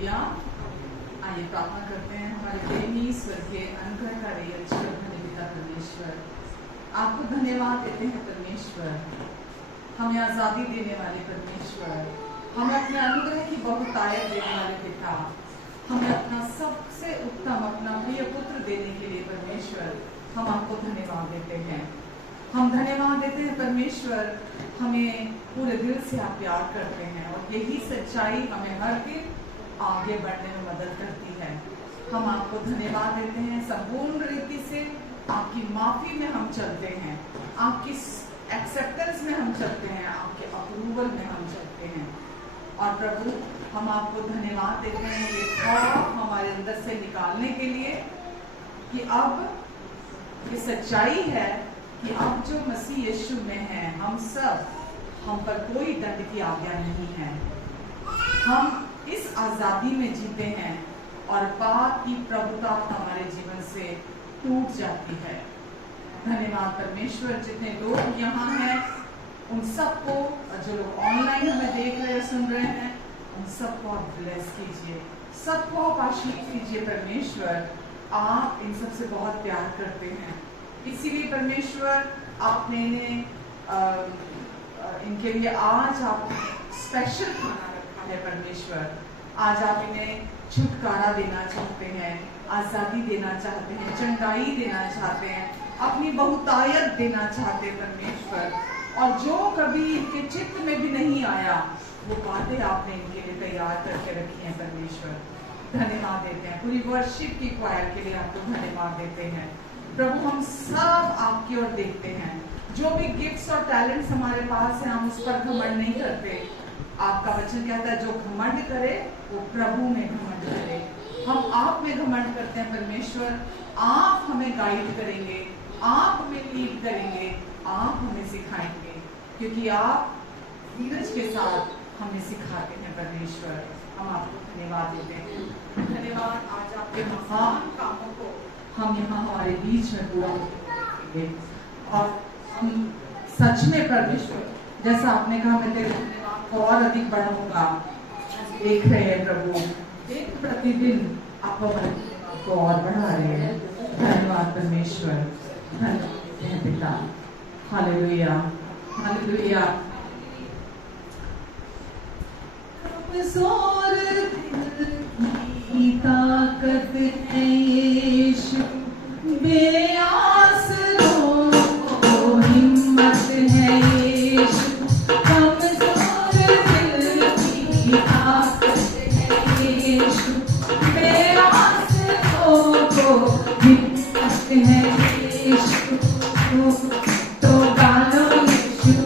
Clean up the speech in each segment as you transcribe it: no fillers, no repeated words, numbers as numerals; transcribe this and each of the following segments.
Hallelujah. आइए प्रार्थना करते हैं। हमारे प्रेमी स्वर्गीय अनुग्रहकारी अच्छे धन्य पिता परमेश्वर, आपको धन्यवाद देते हैं परमेश्वर, हमें आज़ादी देने वाले परमेश्वर, हमें अपने अनुग्रह की बहुतायत देने वाले पिता, हमें अपना सबसे उत्तम अपना प्रिय पुत्र देने के लिए परमेश्वर हम आपको धन्यवाद देते हैं। हम धन्यवाद देते हैं परमेश्वर, हमें पूरे दिल से आप प्यार करते हैं और यही सच्चाई हमें हर दिन आगे बढ़ने में मदद करती है। हम आपको धन्यवाद देते हैं। संपूर्ण रीति से आपकी माफी में हम चलते हैं, आपकी एक्सेप्टेंस में हम चलते हैं, आपके अप्रूवल में हम चलते हैं। और प्रभु हम आपको धन्यवाद देते हैं ये खौफ हमारे अंदर से निकालने के लिए कि अब ये सच्चाई है कि अब जो मसीह यीशु में है हम पर कोई दंड की आज्ञा नहीं है। हम इस आजादी में जीते हैं और पाप की प्रभुता हमारे जीवन से टूट जाती है। धन्यवाद परमेश्वर। जितने लोग यहाँ हैं उन सबको, और जो लोग ऑनलाइन हमें देख रहे हैं सुन रहे हैं, उन सबको आप ब्लेस कीजिए, सबको आप आशीष कीजिए परमेश्वर। आप इन सबसे बहुत प्यार करते हैं, इसीलिए परमेश्वर आपने इनके लिए आज आप स्पेशल खाना रखा है परमेश्वर। आज आप इन्हें छुटकारा देना चाहते हैं, आज़ादी देना चाहते हैं, चंगाई देना चाहते हैं, अपनी बहुतायत देना चाहते हैं परमेश्वर। और जो कभी इनके चित्त में भी नहीं आया वो बातें आपने इनके लिए तैयार करके रखी हैं परमेश्वर। धन्यवाद देते हैं। पूरी वर्शिप की क्वायर के लिए आपको धन्यवाद देते हैं प्रभु। हम सब आपकी ओर देखते हैं। जो भी गिफ्ट्स और टैलेंट्स हमारे पास हैं हम उस पर घमंड नहीं करते। आपका वचन कहता है जो घमंड करे वो प्रभु में घमंड करे। हम आप में घमंड करते हैं परमेश्वर। आप हमें गाइड करेंगे, आप हमें लीड करेंगे, आप हमें सिखाएंगे, क्योंकि आप धीरज के साथ हमें सिखाते हैं परमेश्वर। हम आपको धन्यवाद देते हैं। धन्यवाद आज आपके महान कामों को हम यहाँ हमारे बीच में पूरा करेंगे। और हम सच में परमेश्वर जैसा आपने कहा मैं तेरे धन्यवाद को और अधिक बढ़ाऊंगा। देख रहे हैं प्रभु, दिन प्रतिदिन आप हमारे धन्यवाद को और बढ़ा रहे हैं। धन्यवाद परमेश्वर, धन्यवाद पिता। Hallelujah, hallelujah. जोर दिल की ताकत है यीशु, बेआसरों को हिम्मत है यीशु, कमजोर दिल की ताकत है यीशु, बेआसरों को हिम्मत है यीशु। तो गालो यीशु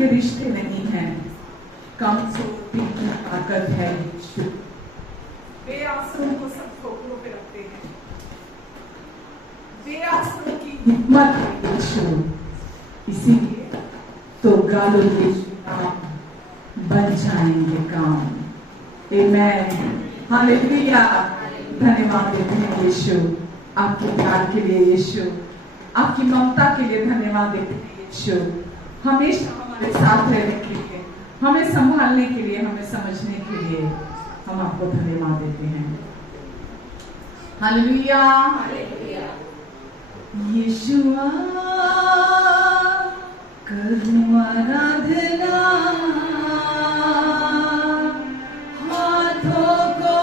के रिश्ते नहीं हैं, कमजोर दिल की ताकत है यीशु। बेआसरों को सब ठोकरों पे रखते हैं, बेआसरों की हिम्मत है यीशु। इसीलिए तो गालो यीशु नाम बन जाएंगे काम। आमेन, हालेलुया। धन्यवाद देते हैं यीशु आपके प्यार के लिए, यीशु आपकी ममता के लिए धन्यवाद देते हैं यीशु। हमेशा हमारे साथ रहने के लिए, हमें संभालने के लिए, हमें समझने के लिए हम आपको धन्यवाद देते हैं। हालेलुया, यीशुआ करूं आराधना, हाथों को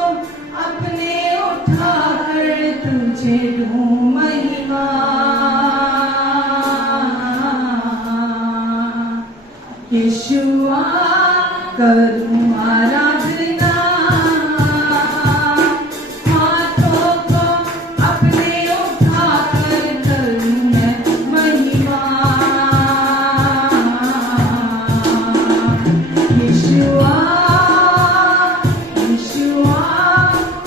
अपने उठाकर तुझे दूं महिमा। यीशुआ करूं आराधना, हाथों को अपने उठाकर करूं मैं महिमा। यीशुआ यीशुआ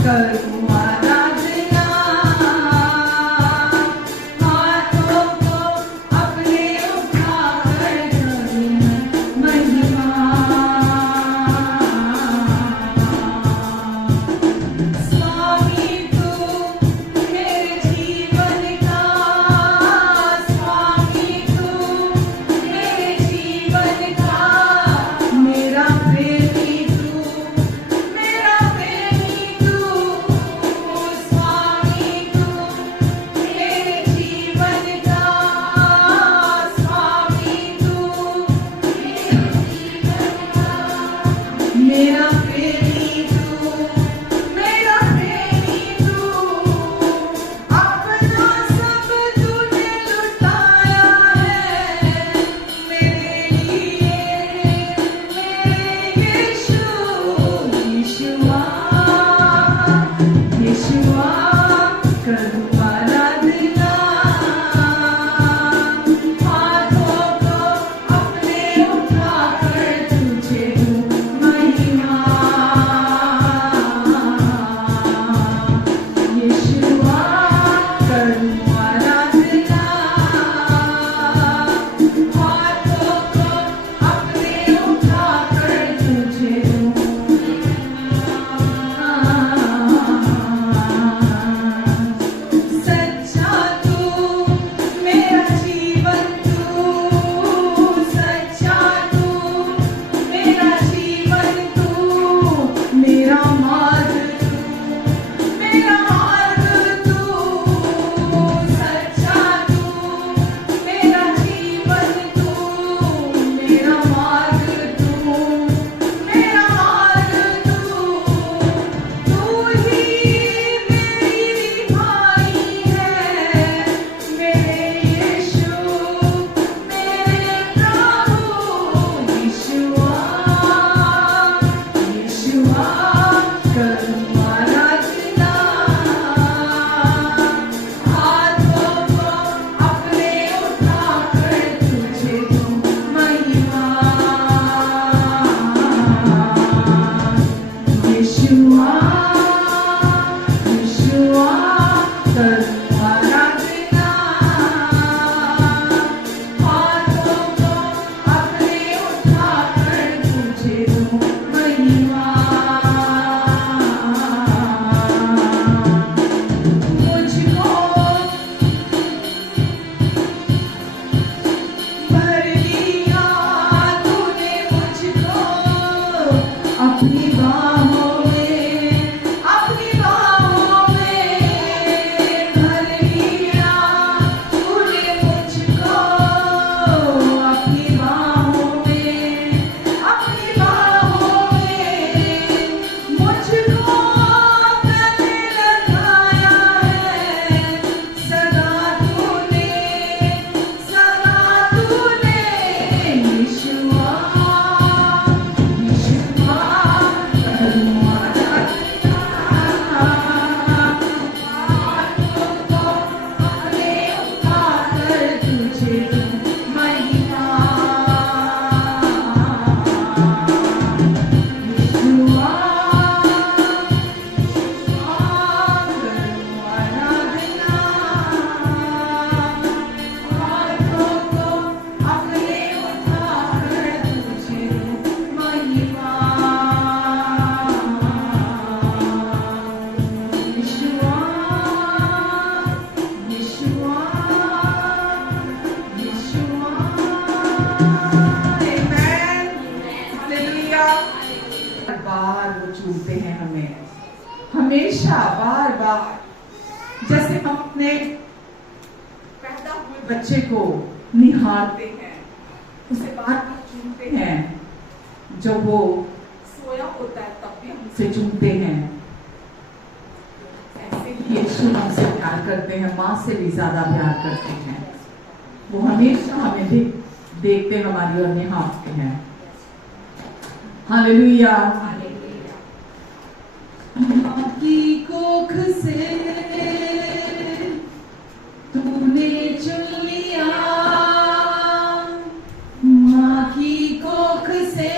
करूं आराधना, हाथों को अपने उठाकर करूं मैं महिमा। देखते हैं हमें हमेशा बार बार, जैसे हम अपने पैदा हुए बच्चे को निहारते हैं, उसे बार बार चूमते हैं, जब वो सोया होता है तब भी हम उसे चूमते हैं। ऐसे ही यीशु हमसे प्यार करते हैं, माँ से भी ज्यादा प्यार करते हैं। वो हमेशा हमें देखते हमारी और निहारते हैं। हालेलुया। माँ की कोख से तूने चुन लिया, माँ की कोख से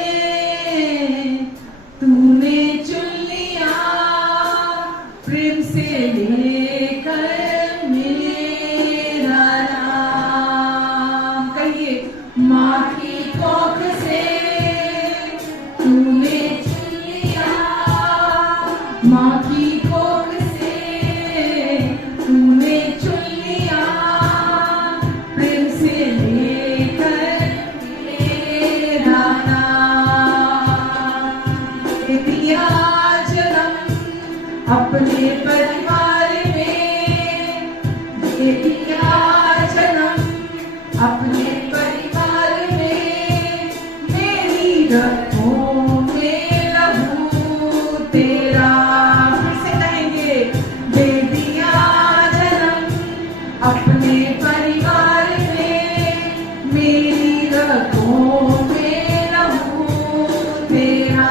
तूने चुन लिया, प्रेम से लेकर मेरा नाम। कहिए, माँ की कोख से तूने चुन लिया, माँ की कोख से तूने चुन लिया, प्रेम से लेकर मेरा नाम। दे दिया जन्म अपने परिवार में, दे दिया जन्म अपने परिवार में, मेरी रगों में लहू तेरा। फिर से कहेंगे, दे दिया जन्म अपने परिवार में, मेरी रगों में लहू तेरा।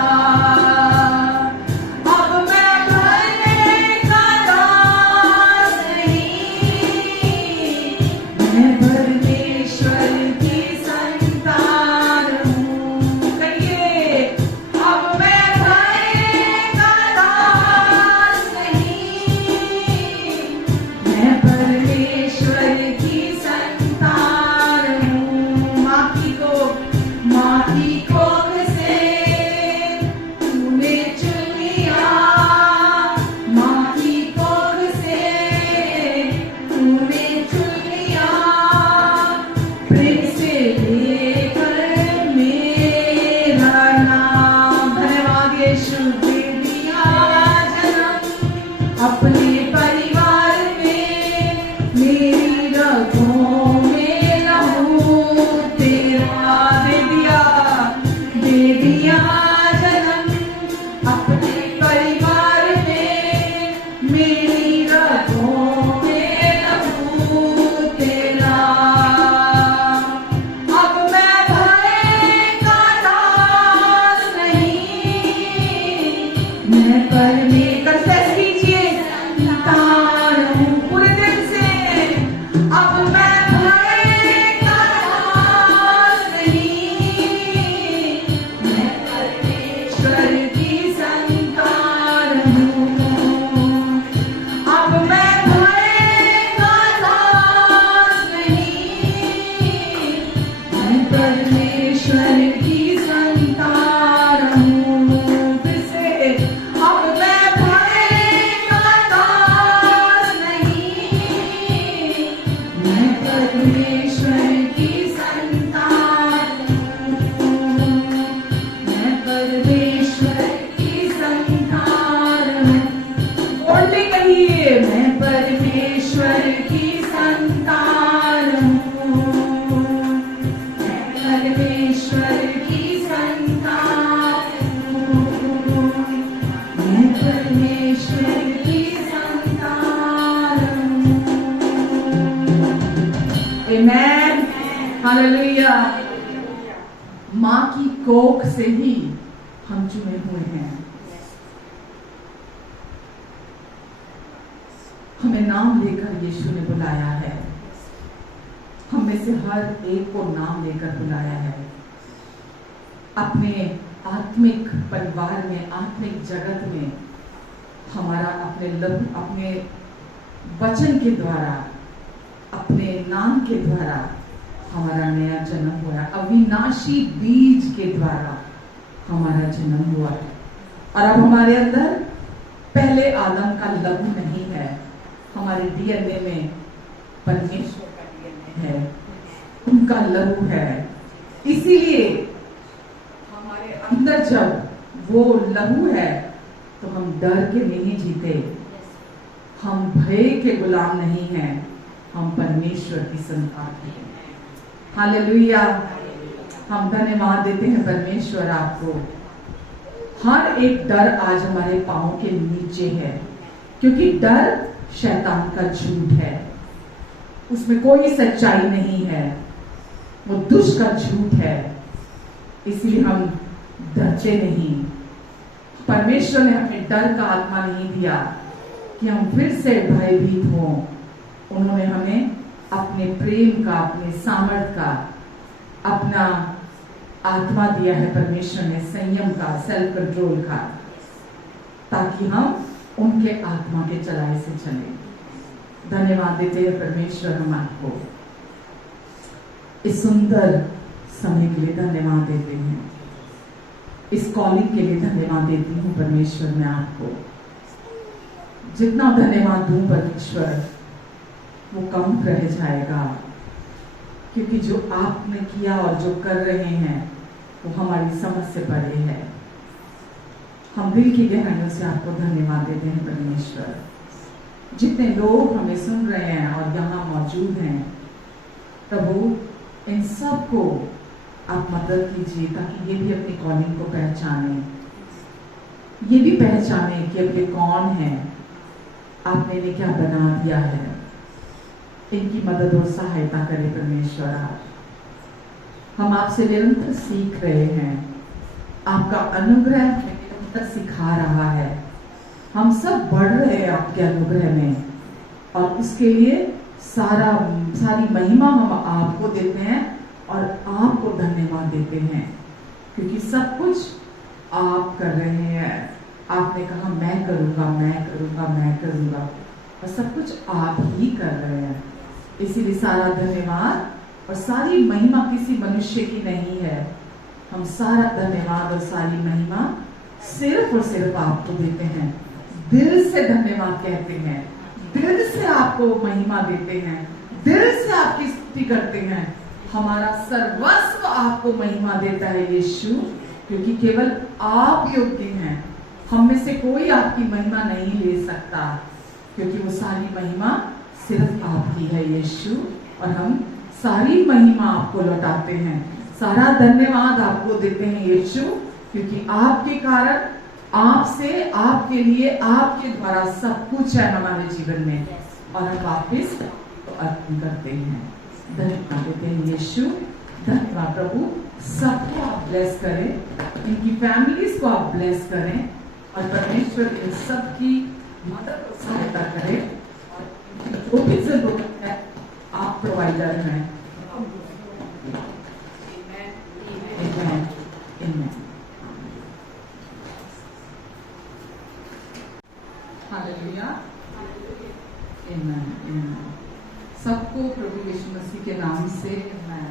अब मैं भरने का दास नहीं, मैं परमेश्वर की संतान हूँ। कहिए, अब मैं भरने का दास नहीं, मैं परमेश्वर की संतान हूँ। माँ की कोख से तूने चुन लिया, माँ की कोख से तूने चुन लिया, प्रेम से लेकर मेरा नाम। धन्यवाद यीशु। दे दिया जन्म अपने परिवार में, मेरी रगों में लहू तेरा। दे दिया जन्म अपने परिवार में, मेरी रगों में लहू तेरा। अब मैं भय का दास नहीं, मैं परमेश्वर से कीजिए संतान हूँ पूरे दिल से। अब मैं भय का दास नहीं, मैं परमेश्वर की संतान हूँ। अब मैं भय का दास नहीं, मैं परमेश्वर की संतान हूँ। फिर से, अब मैं भय का दास नहीं, मैं परमेश्वर की संतान हूँ, मैं परमेश्वर की संतान हूँ। बोलते कहिए, मैं परमेश्वर की संतान हूँ, मैं परमेश्वर की संतान हूँ, मैं परमेश्वर की संतान हूँ। आमेन। हालेलुया। माँ की कोख से ही हम चुने हुए हैं। हमें नाम लेकर यीशु ने बुलाया है, हम में से हर एक को नाम लेकर बुलाया है। अपने आत्मिक परिवार में, आत्मिक जगत में हमारा अपने वचन के द्वारा, अपने नाम के द्वारा हमारा नया जन्म हुआ। अविनाशी बीज के द्वारा हमारा जन्म हुआ है। और अब हमारे अंदर पहले आदम का लहू नहीं है, हमारे डीएनए में परमेश्वर का डीएनए है, उनका लहू है। इसीलिए हमारे अंदर जब वो लहू है तो हम डर के नहीं जीते, हम भय के गुलाम नहीं हैं, हम परमेश्वर की संतान हैं। हालेलुया। हम धन्यवाद देते हैं परमेश्वर आपको। हर एक डर आज हमारे पांव के नीचे है, क्योंकि डर शैतान का झूठ है, उसमें कोई सच्चाई नहीं है, वो दुष्ट का झूठ है। इसलिए हम डरते नहीं। परमेश्वर ने हमें डर का आत्मा नहीं दिया कि हम फिर से भयभीत हों। उन्होंने हमें अपने प्रेम का, अपने सामर्थ का, अपना आत्मा दिया है परमेश्वर ने, संयम का, सेल्फ कंट्रोल का, ताकि हम उनके आत्मा के चलाए से चले। धन्यवाद देते हैं परमेश्वर हम आपको। इस सुंदर समय के लिए धन्यवाद देते हैं, इस कॉलिंग के लिए धन्यवाद देती हूँ परमेश्वर मैं आपको। जितना धन्यवाद दूं परमेश्वर वो कम रह जाएगा, क्योंकि जो आपने किया और जो कर रहे हैं वो हमारी समझ से परे है। हम दिल की गहराइयों से आपको धन्यवाद देते हैं परमेश्वर। जितने लोग हमें सुन रहे हैं और यहाँ मौजूद हैं, प्रभु इन सब को आप मदद कीजिए ताकि ये भी अपनी कॉलिंग को पहचाने, ये भी पहचाने कि अब ये कौन है, आपने इन्हें क्या बना दिया है। इनकी मदद और सहायता करें परमेश्वर। हम आपसे निरंतर सीख रहे हैं, आपका अनुग्रह निरंतर सिखा रहा है। हम सब बढ़ रहे हैं आपके अनुग्रह में, और उसके लिए सारी महिमा हम आपको देते हैं और आपको धन्यवाद देते हैं, क्योंकि सब कुछ आप कर रहे हैं। आपने कहा मैं करूंगा, मैं करूंगा, मैं करूंगा, और सब कुछ आप ही कर रहे हैं। इसीलिए सारा धन्यवाद और सारी महिमा किसी मनुष्य की नहीं है। हम सारा धन्यवाद और सारी महिमा सिर्फ और सिर्फ आपको देते हैं। दिल से धन्यवाद कहते हैं, दिल से आपको महिमा देते हैं, दिल से आपकी स्तुति करते हैं। हमारा सर्वस्व आपको महिमा देता है यीशु, क्योंकि केवल आप योग्य हैं। हम में से कोई आपकी महिमा नहीं ले सकता, क्योंकि वो सारी महिमा सिर्फ आपकी है यीशु, और हम सारी महिमा आपको लौटाते हैं। सारा धन्यवाद आपको देते हैं यीशु, क्योंकि आपके कारण, आपसे, आपके लिए, आपके द्वारा सब कुछ है हमारे जीवन में, और हम वापस तो अर्पण करते हैं। धन्यवाद देते हैं यीशु। धन्यवाद प्रभु। सबको आप ब्लेस करें, इनकी फैमिलीज को आप ब्लेस करें, और परमेश्वर इन सब की मदद और सहायता करें। जो भी जरूरत है आप प्रोवाइडर हैं। हालेलुया। आमीन। सबको प्रभु यीशु मसीह के नाम से मैं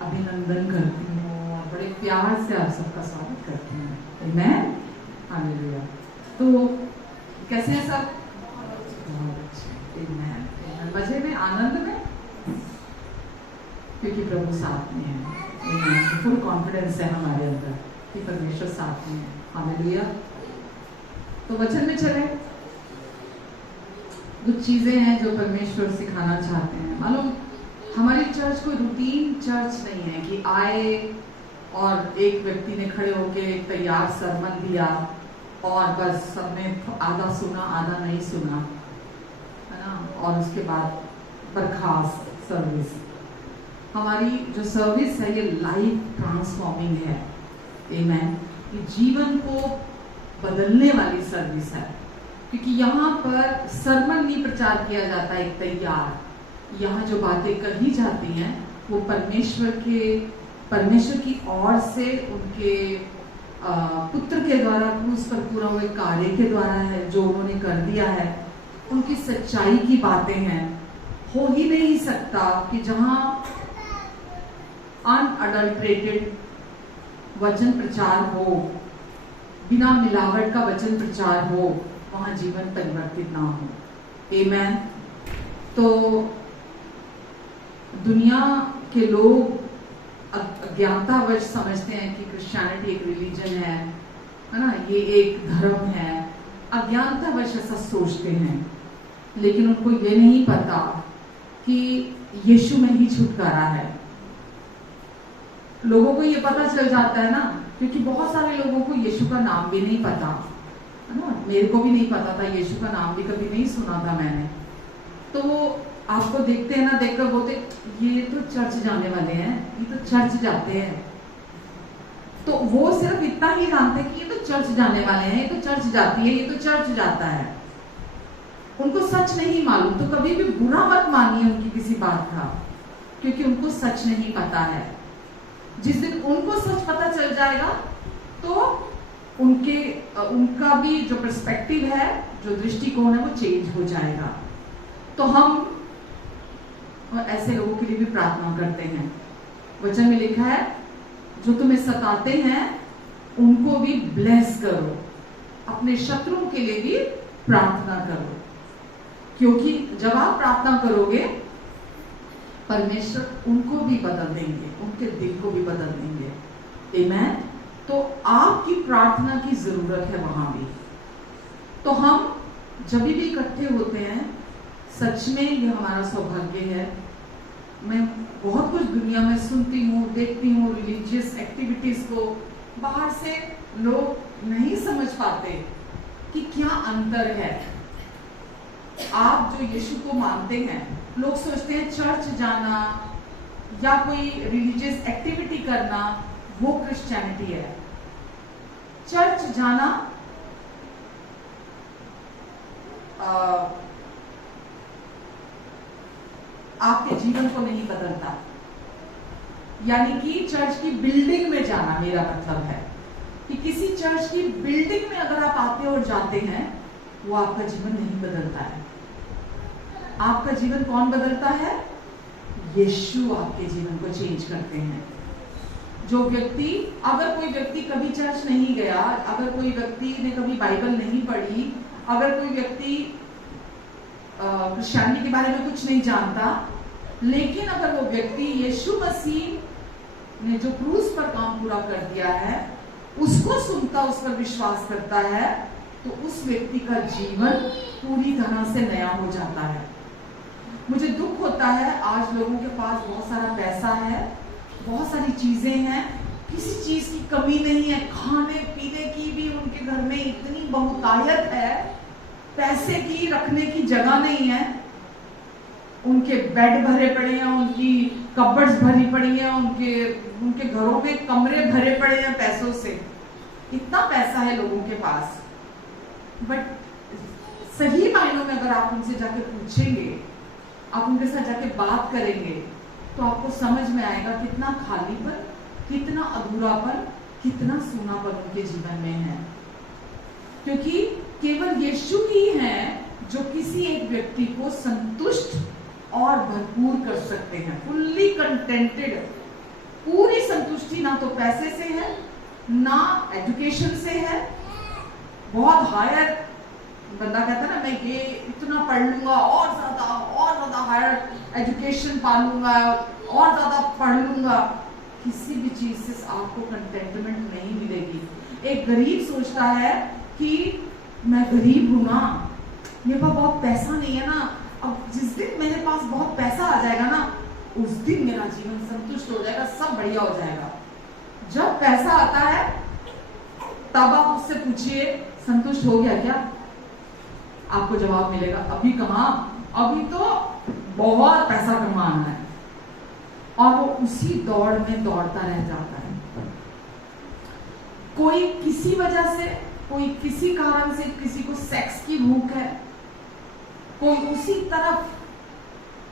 अभिनंदन करती हूँ और बड़े प्यार से आप सबका स्वागत करती हूँ। आमीन। हालेलुया। तो कैसे हैं सब? मजे में, आनंद में, क्योंकि प्रभु साथ में है। फुल कॉन्फिडेंस है हमारे अंदर कि परमेश्वर साथ में है। हालेलुया। तो वचन में चले। कुछ चीजें हैं जो परमेश्वर सिखाना चाहते हैं। मालूम हमारी चर्च कोई रूटीन चर्च नहीं है कि आए और एक व्यक्ति ने खड़े होके तैयार सरमन दिया और बस सबने आधा सुना आधा नहीं सुना, है ना, और उसके बाद बर्खास्त सर्विस। हमारी जो सर्विस है ये लाइफ ट्रांसफॉर्मिंग है। आमीन। ये जीवन को बदलने वाली सर्विस है, क्योंकि यहाँ पर सरमन नहीं प्रचार किया जाता एक तैयार। यहाँ जो बातें कही जाती हैं वो परमेश्वर की ओर से उनके पुत्र के द्वारा क्रूस पर पूरा हुए कार्य के द्वारा है, जो उन्होंने कर दिया है। उनकी सच्चाई की बातें हैं। हो ही नहीं सकता कि जहाँ अनअडल्ट्रेटेड वचन प्रचार हो, बिना मिलावट का वचन प्रचार हो, वहां जीवन परिवर्तित ना हो। आमीन। तो दुनिया के लोग अज्ञानतावश समझते हैं कि क्रिश्चियनिटी एक रिलीजन है है ना, ये एक धर्म है, अज्ञानतावश ऐसा सोचते हैं, लेकिन उनको ये नहीं पता कि यीशु में ही छुटकारा है। लोगों को ये पता चल जाता है ना, क्योंकि बहुत सारे लोगों को यीशु का नाम भी नहीं पता, है ना। मेरे को भी नहीं पता था, यीशु का नाम भी कभी नहीं सुना था मैंने। तो वो आपको देखते हैं ना, देखकर बोलते ये तो चर्च जाने वाले हैं, ये तो चर्च जाते हैं। तो वो सिर्फ इतना ही जानते हैं कि ये तो चर्च जाने वाले हैं, ये तो चर्च जाती है, ये तो चर्च जाता है। उनको सच नहीं मालूम। तो कभी भी बुरा मत मानिए उनकी किसी बात का, क्योंकि उनको सच नहीं पता है। जिस दिन उनको सच पता चल जाएगा तो उनका भी जो पर्सपेक्टिव है, जो दृष्टिकोण है, वो चेंज हो जाएगा। तो हम ऐसे लोगों के लिए भी प्रार्थना करते हैं। वचन में लिखा है, जो तुम्हें सताते हैं उनको भी ब्लेस करो, अपने शत्रुओं के लिए भी प्रार्थना करो, क्योंकि जब आप प्रार्थना करोगे परमेश्वर उनको भी बदल देंगे, उनके दिल को भी बदल देंगे। आमेन। तो आपकी प्रार्थना की जरूरत है वहां भी। तो हम जब भी इकट्ठे होते हैं, सच में ये हमारा सौभाग्य है। मैं बहुत कुछ दुनिया में सुनती हूँ, देखती हूँ, रिलीजियस एक्टिविटीज को बाहर से लोग नहीं समझ पाते कि क्या अंतर है। आप जो यीशु को मानते हैं, लोग सोचते हैं चर्च जाना या कोई रिलीजियस एक्टिविटी करना वो क्रिश्चियनिटी है। चर्च जाना आपके जीवन को नहीं बदलता। यानी कि चर्च की बिल्डिंग में जाना, मेरा मतलब है कि किसी चर्च की बिल्डिंग में अगर आप आते और जाते हैं, वो आपका जीवन नहीं बदलता है। आपका जीवन कौन बदलता है? यीशु आपके जीवन को चेंज करते हैं। जो व्यक्ति, अगर कोई व्यक्ति कभी चर्च नहीं गया, अगर कोई व्यक्ति ने कभी बाइबल नहीं पढ़ी, अगर कोई व्यक्ति क्रिश्चियनिटी के बारे में कुछ नहीं जानता, लेकिन अगर वो व्यक्ति यीशु मसीह ने जो क्रूस पर काम पूरा कर दिया है उसको सुनता, उस पर विश्वास करता है, तो उस व्यक्ति का जीवन पूरी तरह से नया हो जाता है। मुझे दुख होता है, आज लोगों के पास बहुत सारा पैसा है, बहुत सारी चीजें हैं, किसी चीज की कमी नहीं है, खाने पीने की भी उनके घर में इतनी बहुतायत है, पैसे की रखने की जगह नहीं है, उनके बेड भरे पड़े हैं, उनकी कबर्ड्स भरी पड़ी हैं, उनके घरों में कमरे भरे पड़े हैं पैसों से। इतना पैसा है लोगों के पास, बट सही मायनों में अगर आप उनसे जाके पूछेंगे, आप उनके साथ जाके बात करेंगे, तो आपको समझ में आएगा कितना खालीपन, कितना अधूरापन, कितना सूनापन उनके जीवन में है। क्योंकि केवल यीशु ही है जो किसी एक व्यक्ति को संतुष्ट और भरपूर कर सकते हैं, फुल्ली कंटेंटेड। पूरी संतुष्टि ना तो पैसे से है, ना एजुकेशन से है। बहुत हायर बंदा कहता है ना, मैं ये इतना पढ़ लूंगा और ज्यादा हायर एजुकेशन पा लूंगा और ज्यादा पढ़ लूंगा, किसी भी चीज से आपको कंटेंटमेंट नहीं मिलेगी। एक गरीब सोचता है कि मैं गरीब हूं ना, मेरे पास बहुत पैसा नहीं है ना, अब जिस दिन मेरे पास बहुत पैसा आ जाएगा ना, उस दिन मेरा जीवन संतुष्ट हो जाएगा, सब बढ़िया हो जाएगा। जब पैसा आता है तब आप उससे पूछिए संतुष्ट हो गया क्या, आपको जवाब मिलेगा अभी कहाँ, अभी तो बहुत पैसा कमाना है, और वो उसी दौड़ में दौड़ता रह जाता है। कोई किसी वजह से, कोई किसी कारण से, किसी को सेक्स की भूख है, कोई उसी तरफ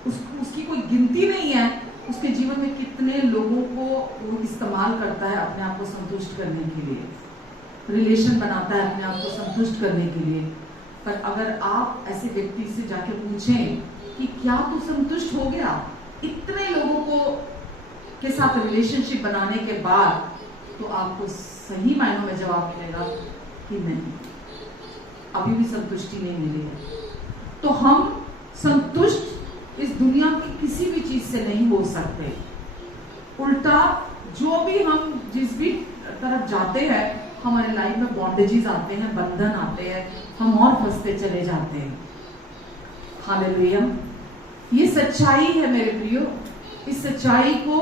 उसकी कोई गिनती नहीं है। उसके जीवन में कितने लोगों को वो इस्तेमाल करता है अपने आप को संतुष्ट करने के लिए, रिलेशन बनाता है अपने आप को संतुष्ट करने के लिए। पर अगर आप ऐसे व्यक्ति से जाके पूछें कि क्या तू संतुष्ट हो गया, इतने लोगों को के साथ रिलेशनशिप बनाने के बाद, तो आपको सही मायनों में जवाब मिलेगा कि नहीं, अभी भी संतुष्टि नहीं मिली है। तो हम संतुष्ट इस दुनिया की किसी भी चीज से नहीं हो सकते। उल्टा जो भी हम जिस भी तरफ जाते हैं, हमारे लाइफ में बॉन्डेजेस आते हैं, बंधन आते हैं, हम और फंसते चले जाते हैं। हालेलुया। ये सच्चाई है मेरे प्रियो। इस सच्चाई को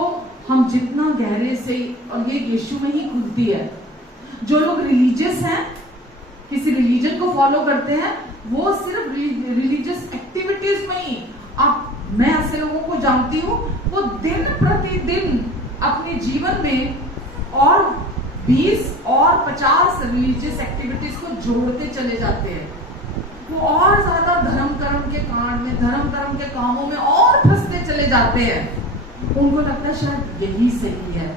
हम जितना गहरे से, और ये यीशु में ही खुलती है। जो लोग रिलीजियस हैं, किसी रिलीजन को फॉलो करते हैं, वो सिर्फ रिलीजियस एक्टिविटीज में ही, मैं ऐसे लोगों को जानती हूँ, वो दिन प्रतिदिन अपने जीवन में और 20 और 50 रिलीजियस एक्टिविटीज को जोड़ते चले जाते हैं। वो और ज्यादा धर्म कर्म के कांड में, धर्म कर्म के कामों में और फंसते चले जाते हैं। उनको लगता है शायद यही सही है,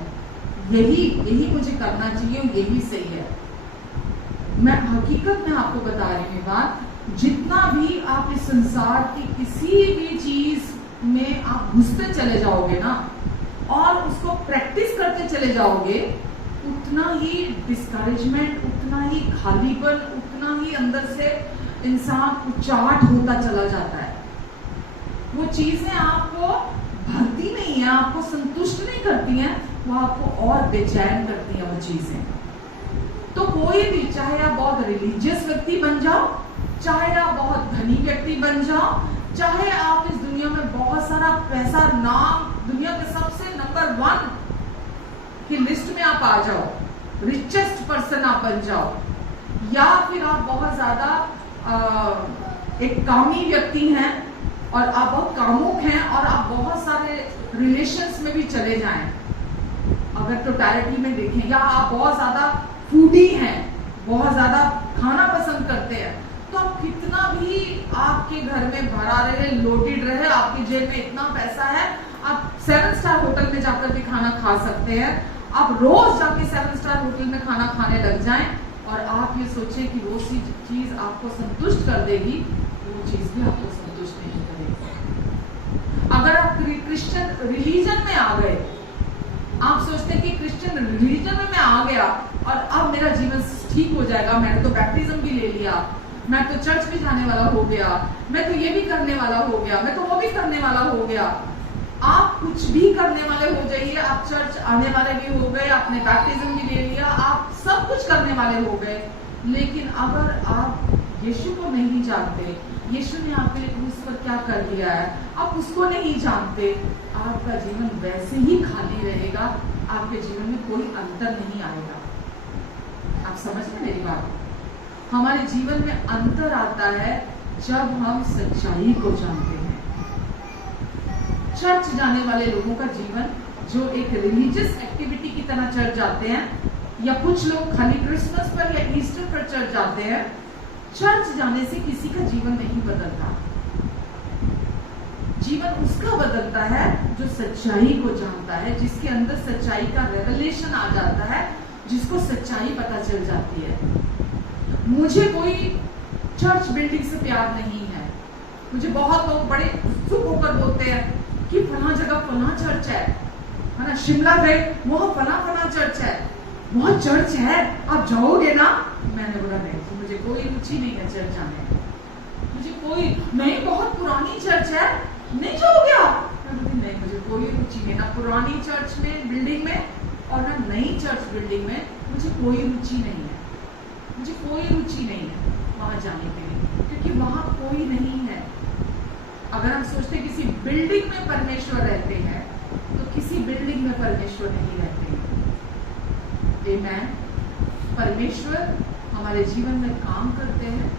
यही मुझे करना चाहिए, यही सही है। मैं हकीकत में आपको बता रही हूँ बात, जितना भी आप इस संसार की किसी भी चीज में आप घुसते चले जाओगे ना, और उसको प्रैक्टिस करते चले जाओगे, उतना ही डिस्करेजमेंट, उतना ही खालीपन, उतना ही अंदर से इंसान उचाट होता चला जाता है। वो चीजें आपको भरती नहीं है, आपको संतुष्ट नहीं करती हैं, वो आपको और बेचैन करती हैं वो चीजें। तो कोई भी, चाहे आप बहुत रिलीजियस व्यक्ति बन जाओ, चाहे आप बहुत धनी व्यक्ति बन जाओ, चाहे आप इस दुनिया में बहुत सारा पैसा, नाम, दुनिया के सबसे नंबर 1 की लिस्ट में आप आ जाओ, रिचेस्ट पर्सन आप बन जाओ, या फिर आप बहुत ज्यादा एक कामी व्यक्ति हैं और आप बहुत कामुक हैं और आप बहुत सारे रिलेशंस में भी चले जाएं, अगर टोटलिटी में देखें, या आप बहुत ज्यादा फूडी हैं, बहुत ज्यादा खाना पसंद करते हैं, तो आप कितना भी आपके घर में भरा रहे, लोडेड रहे, आपकी जेब में इतना पैसा है, आप 7 स्टार होटल में जाकर भी खाना खा सकते हैं। आप रोज जाके 7 स्टार होटल में खाना खाने लग जाएं और आप ये सोचें कि वो चीज आपको संतुष्ट कर देगी, वो चीज भी आपको संतुष्ट नहीं करेगी। अगर आप क्रिश्चियन रिलीजन में आ गए, आप सोचते हैं कि क्रिश्चियन रिलीजन में मैं आ गया और अब मेरा जीवन ठीक हो जाएगा, मैंने तो बैप्टिज्म भी ले लिया, मैं तो चर्च भी जाने वाला हो गया, मैं तो ये भी करने वाला हो गया, मैं तो वो भी करने वाला हो गया। आप कुछ भी करने वाले हो जाइए, आप चर्च आने वाले भी हो गए, आपने बैप्टिज्म भी ले लिया, आप सब कुछ करने वाले हो गए, लेकिन अगर आप यीशु को नहीं जानते, यीशु ने आपके लिए क्रूस पर क्या कर दिया है, आप उसको नहीं जानते, आपका जीवन वैसे ही खाली रहेगा, आपके जीवन में कोई अंतर नहीं आएगा। आप समझ रहे मेरी बात? हमारे जीवन में अंतर आता है जब हम सच्चाई को जानते हैं। चर्च जाने वाले लोगों का जीवन, जो एक रिलीजियस एक्टिविटी की तरह चर्च जाते हैं, या कुछ लोग खाली क्रिसमस पर या ईस्टर पर चर्च जाते हैं, चर्च जाने से किसी का जीवन नहीं बदलता। जीवन उसका बदलता है जो सच्चाई को जानता है, जिसके अंदर सच्चाई का रेवलेशन आ जाता है, जिसको सच्चाई पता चल जाती है। मुझे कोई चर्च बिल्डिंग से प्यार नहीं है। मुझे बहुत लोग बड़े उत्सुक होकर बोलते हैं कि फला जगह फला चर्च है ना, शिमला गए वहाँ फला चर्च है, वहाँ चर्च है, आप जाओगे ना? मैंने बोला नहीं, मुझे कोई रुचि नहीं है चर्च जाने में, मुझे कोई नहीं, बहुत पुरानी चर्च है, नहीं जाओगे आप? नहीं, मुझे कोई रुचि नहीं, ना पुरानी चर्च में बिल्डिंग में और ना नई चर्च बिल्डिंग में, मुझे कोई रुचि नहीं है, मुझे कोई रुचि नहीं है वहां जाने के लिए, क्योंकि वहां कोई नहीं है। अगर हम सोचते किसी बिल्डिंग में परमेश्वर रहते हैं, तो किसी बिल्डिंग में परमेश्वर नहीं रहते हैं। आमेन। परमेश्वर हमारे जीवन में काम करते हैं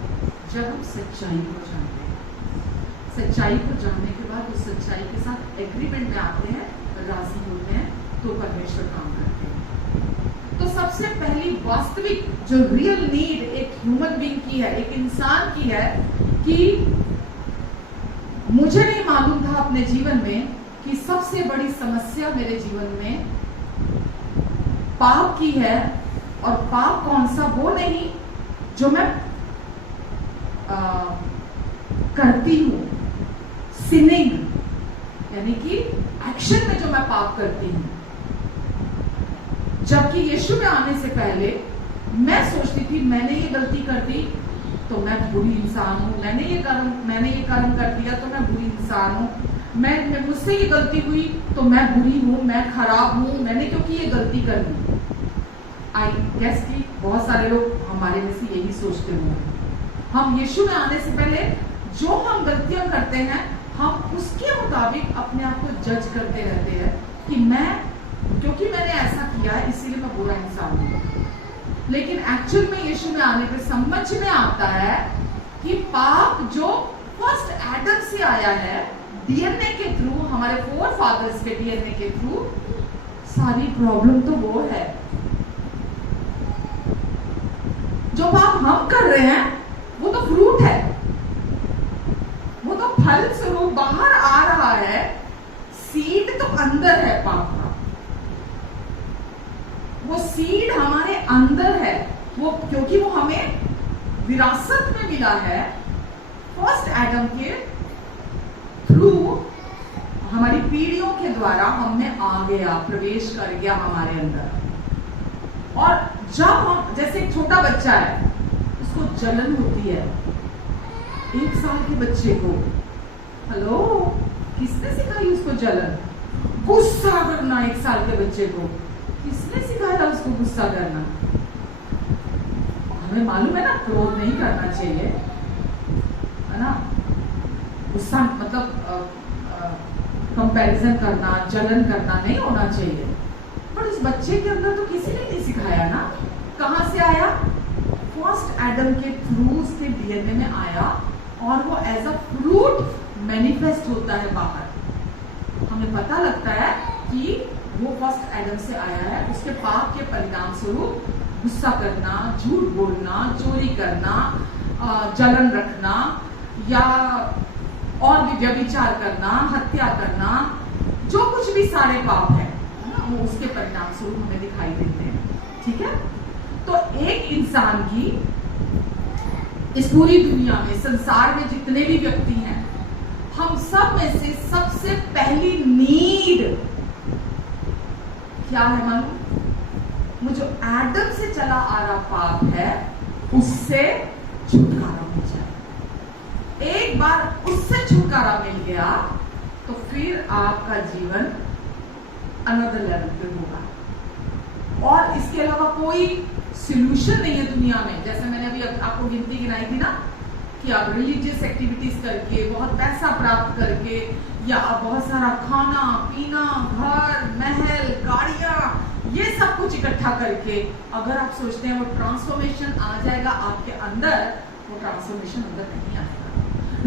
जब हम सच्चाई को जानते हैं। सच्चाई को जानने के बाद उस सच्चाई के साथ एग्रीमेंट में आते हैं, राजी होते हैं, तो परमेश्वर काम करते हैं। तो सबसे पहली वास्तविक जो रियल नीड एक ह्यूमन बीइंग की है, एक इंसान की है, कि मुझे नहीं मालूम था अपने जीवन में कि सबसे बड़ी समस्या मेरे जीवन में पाप की है, और पाप कौन सा, वो नहीं जो मैं करती हूं, सिनिंग, यानी कि एक्शन में जो मैं पाप करती हूं। जबकि यीशु में आने से पहले मैं सोचती थी मैंने ये गलती कर दी तो मैं बुरी इंसान हूं, मैंने ये कर्म कर दिया तो मैं बुरी इंसान हूं, मैं मुझसे ये गलती हुई तो मैं बुरी हूं, मैं खराब हूं, मैंने क्योंकि ये गलती कर दी। आई गेस की बहुत सारे लोग हमारे में से यही सोचते होंगे, हम यीशु में आने से पहले जो हम गलतियां करते हैं हम उसके मुताबिक अपने आप को जज करते रहते हैं कि क्योंकि मैंने ऐसा किया है इसीलिए मैं बुरा इंसान हूं। लेकिन एक्चुअल में यीशु में आने पे समझ में आता है कि पाप जो फर्स्ट एडम से आया है, डीएनए के थ्रू, हमारे फोर फादर्स के डीएनए के थ्रू, सारी प्रॉब्लम तो वो है। जो पाप हम कर रहे हैं वो तो फ्रूट है, वो तो फल स्वरूप बाहर आ रहा है, सीड तो अंदर है पाप का, वो सीड हमारे अंदर है, वो क्योंकि वो हमें विरासत में मिला है फर्स्ट एडम के थ्रू, हमारी पीढ़ियों के द्वारा हमने आ गया, प्रवेश कर गया हमारे अंदर। और जब हम, जैसे एक छोटा बच्चा है उसको जलन होती है, 1 साल के बच्चे को, हेलो, किसने सिखाई उसको जलन? गुस्सा करना 1 साल के बच्चे को किसने सिखाया उसको गुस्सा करना? हमें मालूम है ना क्रोध नहीं करना चाहिए, है ना, गुस्सा मतलब कंपैरिजन करना, जलन करना नहीं होना चाहिए। पर उस बच्चे के अंदर तो किसी ने नहीं सिखाया ना। कहां से आया? फर्स्ट एडम के थ्रू उसके डीएनए में आया और वो एज अ फ्रूट मैनिफेस्ट होता है बाहर। हमें पता लगता है कि वो फर्स्ट एडम से आया है, उसके पाप के परिणाम स्वरूप गुस्सा करना, झूठ बोलना, चोरी करना, जलन रखना या और भी व्यभिचार करना, हत्या करना, जो कुछ भी सारे पाप है ना, वो उसके परिणाम स्वरूप हमें दिखाई देते हैं। ठीक है, तो एक इंसान की इस पूरी दुनिया में, संसार में जितने भी व्यक्ति हैं, हम सब में से सबसे पहली नीड क्या है मालूम? वो जो एडम से चला आ रहा पाप है उससे छुटकारा मिल जाए। एक बार उससे छुटकारा मिल गया तो फिर आपका जीवन अनदर लेवल पे होगा और इसके अलावा कोई सॉल्यूशन नहीं है दुनिया में। जैसे मैंने अभी आपको गिनती गिनाई थी ना कि आप रिलीजियस एक्टिविटीज करके, बहुत पैसा प्राप्त करके, या आप बहुत सारा खाना पीना, घर महल, गाड़ियां, ये सब कुछ इकट्ठा करके अगर आप सोचते हैं वो ट्रांसफॉर्मेशन आ जाएगा आपके अंदर, वो ट्रांसफॉर्मेशन अंदर नहीं आएगा।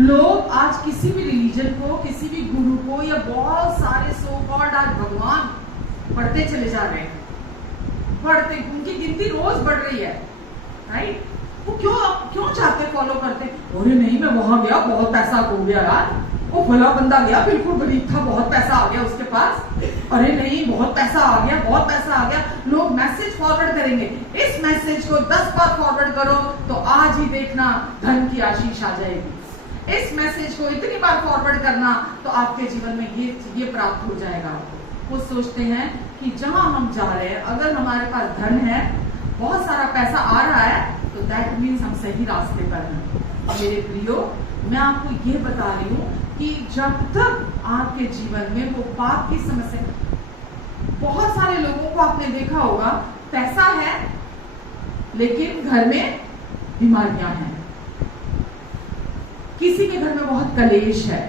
लोग आज किसी भी रिलीजन को, किसी भी गुरु को, या बहुत सारे सो कॉल्ड आज भगवान बढ़ते चले जा रहे हैं, बढ़ते, उनकी गिनती रोज बढ़ रही है, राइट? वो क्यों चाहते, फॉलो करते? अरे नहीं, मैं वहां गया, बहुत पैसा हो गया यार, वो भला बंदा गया, बिल्कुल गरीब था, बहुत पैसा आ गया उसके पास, अरे नहीं बहुत पैसा आ गया, बहुत पैसा आ गया। लोग मैसेज फॉरवर्ड करेंगे, इस मैसेज को 10 बार फॉरवर्ड करो तो आज ही देखना धन की आशीष आ जाएगी, इस मैसेज को इतनी बार फॉरवर्ड करना तो आपके जीवन में ये प्राप्त हो जाएगा। वो सोचते हैं कि जहां हम जा रहे हैं, अगर हमारे पास धन है, बहुत सारा पैसा आ रहा है, तो दैट मीन्स हम सही रास्ते पर हैं। मेरे प्रियो, मैं आपको ये बता रही हूँ कि जब तक आपके जीवन में वो पाप की समस्या, बहुत सारे लोगों को आपने देखा होगा, पैसा है लेकिन घर में बीमारियां हैं, किसी के घर में बहुत कलेश है,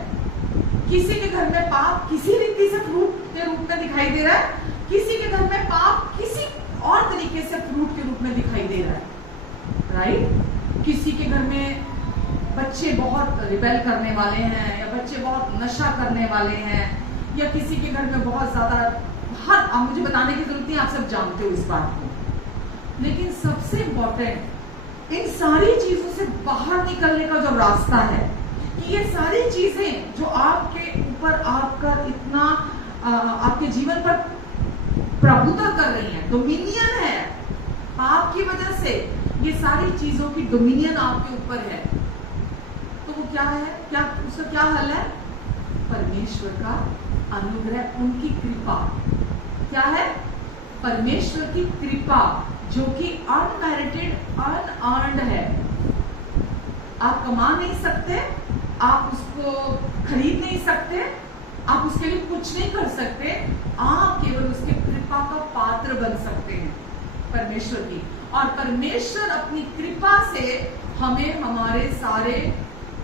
किसी के घर में पाप किसी रीति से फ्रूट के रूप में दिखाई दे रहा है, किसी के घर में पाप किसी और तरीके से फ्रूट के रूप में दिखाई दे रहा है, राइट? किसी के घर में बच्चे बहुत रिबेल करने वाले हैं, या बच्चे बहुत नशा करने वाले हैं, या किसी के घर में बहुत ज्यादा, आप मुझे बताने की जरूरत नहीं, आप सब जानते हो इस बात को। लेकिन सबसे इंपॉर्टेंट, इन सारी चीजों से बाहर निकलने का जो रास्ता है, कि ये सारी चीजें जो आपके ऊपर आपका इतना आपके जीवन पर प्रभुत्व कर रही हैं, डोमिनियन है, आपकी वजह से ये सारी चीजों की डोमिनियन आपके ऊपर है, तो वो क्या है, क्या उसका क्या हल है? परमेश्वर का अनुग्रह, उनकी कृपा। क्या है? परमेश्वर की कृपा, जो कि अनमेरिटेड, अनअर्न्ड है। आप कमा नहीं सकते, आप उसको खरीद नहीं सकते, आप उसके लिए कुछ नहीं कर सकते, आप केवल उसके कृपा का पात्र बन सकते हैं, परमेश्वर की। और परमेश्वर अपनी कृपा से हमें हमारे सारे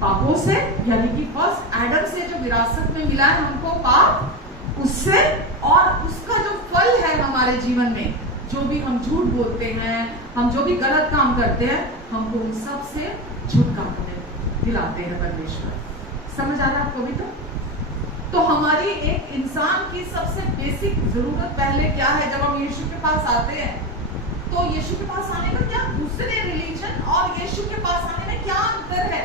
पापों से, यानी कि फर्स्ट एडम से जो विरासत में मिला है हमको पाप, उससे, और उसका जो फल है हमारे जीवन में, जो भी हम झूठ बोलते हैं, हम जो भी गलत काम करते हैं, हमको उन सब से छुटकारा दिलाते हैं परमेश्वर। समझ आ रहा है आपको भी? तो हमारी एक इंसान की सबसे बेसिक जरूरत पहले क्या है? जब हम यीशु के पास आते हैं, तो यीशु के पास आने का क्या, दूसरे रिलीजन और यीशु के पास आने में क्या अंतर है?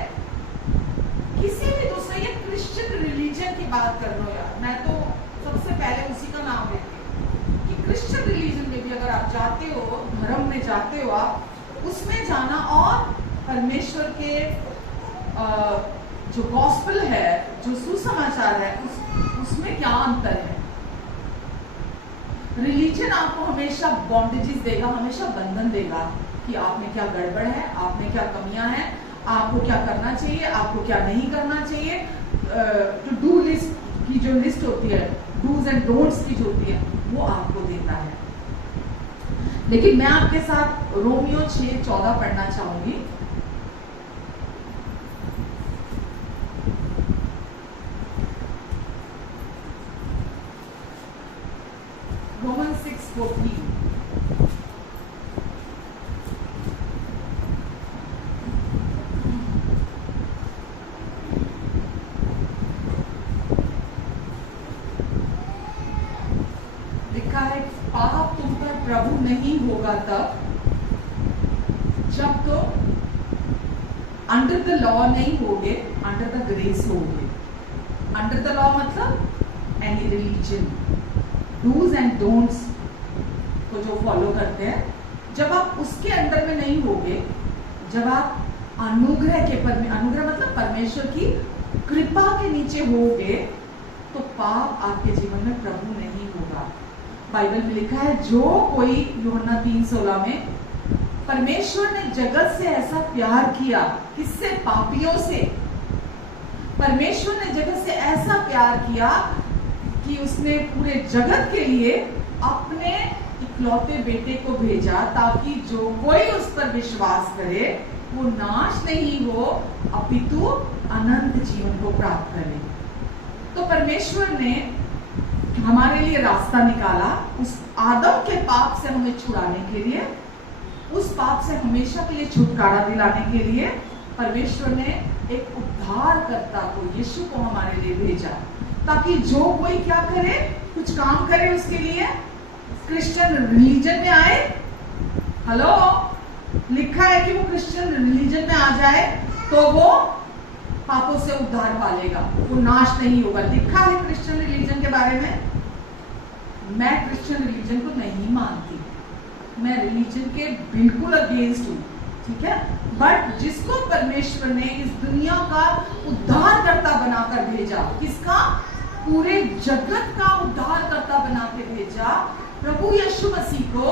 किसी भी दूसरे, ये क्रिश्चियन रिलीजन की बात कर लो यार, मैं तो सबसे पहले उसी का नाम लेती हूँ कि क्रिश्चियन रिलीजन में भी अगर आप जाते हो, धर्म में जाते हो आप, उसमें जाना और परमेश्वर के जो गॉस्पेल है, जो सुसमाचार है, उसमें क्या अंतर है? रिलीजन आपको हमेशा बॉन्डेजेस देगा, हमेशा बंधन देगा कि आप में क्या गड़बड़ है, आप में क्या कमियां हैं, आपको क्या करना चाहिए, आपको क्या नहीं करना चाहिए। जो डू लिस्ट की जो लिस्ट होती है, डूज एंड डोंट्स की जो होती है, वो आपको देता है। लेकिन मैं आपके साथ रोमियो 6:14 पढ़ना चाहूंगी। Romans 6:14 लिखा है, पाप तुम पर प्रभु नहीं होगा तब जब तो अंडर द लॉ नहीं होगे, अंडर द ग्रेस होगे। अंडर द लॉ मतलब any religion, do's and don'ts को जो फॉलो करते हैं, जब आप उसके अंदर में नहीं होगे, जब आप अनुग्रह के अनुग्रह मतलब परमेश्वर की कृपा के नीचे होगे, तो पाप आपके जीवन में प्रभु नहीं होगा। बाइबल में लिखा है, जो कोई, यूहन्ना 3:16 में, परमेश्वर ने जगत से ऐसा प्यार किया, किससे? पापियों से। परमेश्वर ने जगत से ऐसा प्यार किया कि उसने पूरे जगत के लिए अपने इकलौते बेटे को भेजा, ताकि जो कोई उस पर विश्वास करे वो नाश नहीं हो, अपितु अनंत जीवन को प्राप्त करे। तो परमेश्वर ने हमारे लिए रास्ता निकाला, उस आदम के पाप से हमें छुड़ाने के लिए, उस पाप से हमेशा के लिए छुटकारा दिलाने के लिए परमेश्वर ने एक उद्धारकर्ता को, यीशु को हमारे लिए भेजा, ताकि जो कोई क्या करे, कुछ काम करे उसके लिए, क्रिश्चियन रिलीजन में आए। हेलो, लिखा है कि वो क्रिश्चियन रिलीजन में आ जाए तो वो पापों से उद्धार पालेगा, वो नाश नहीं होगा। लिखा है क्रिश्चियन रिलीजन के बारे में। मैं क्रिश्चियन रिलीजन को नहीं मानती, मैं रिलीजन के बिल्कुल अगेंस्ट हूँ, ठीक है। बट जिसको परमेश्वर ने इस दुनिया का उद्धारकर्ता बनाकर भेजा, किसका? पूरे जगत का उद्धारकर्ता बना के भेजा, प्रभु यीशु मसीह को।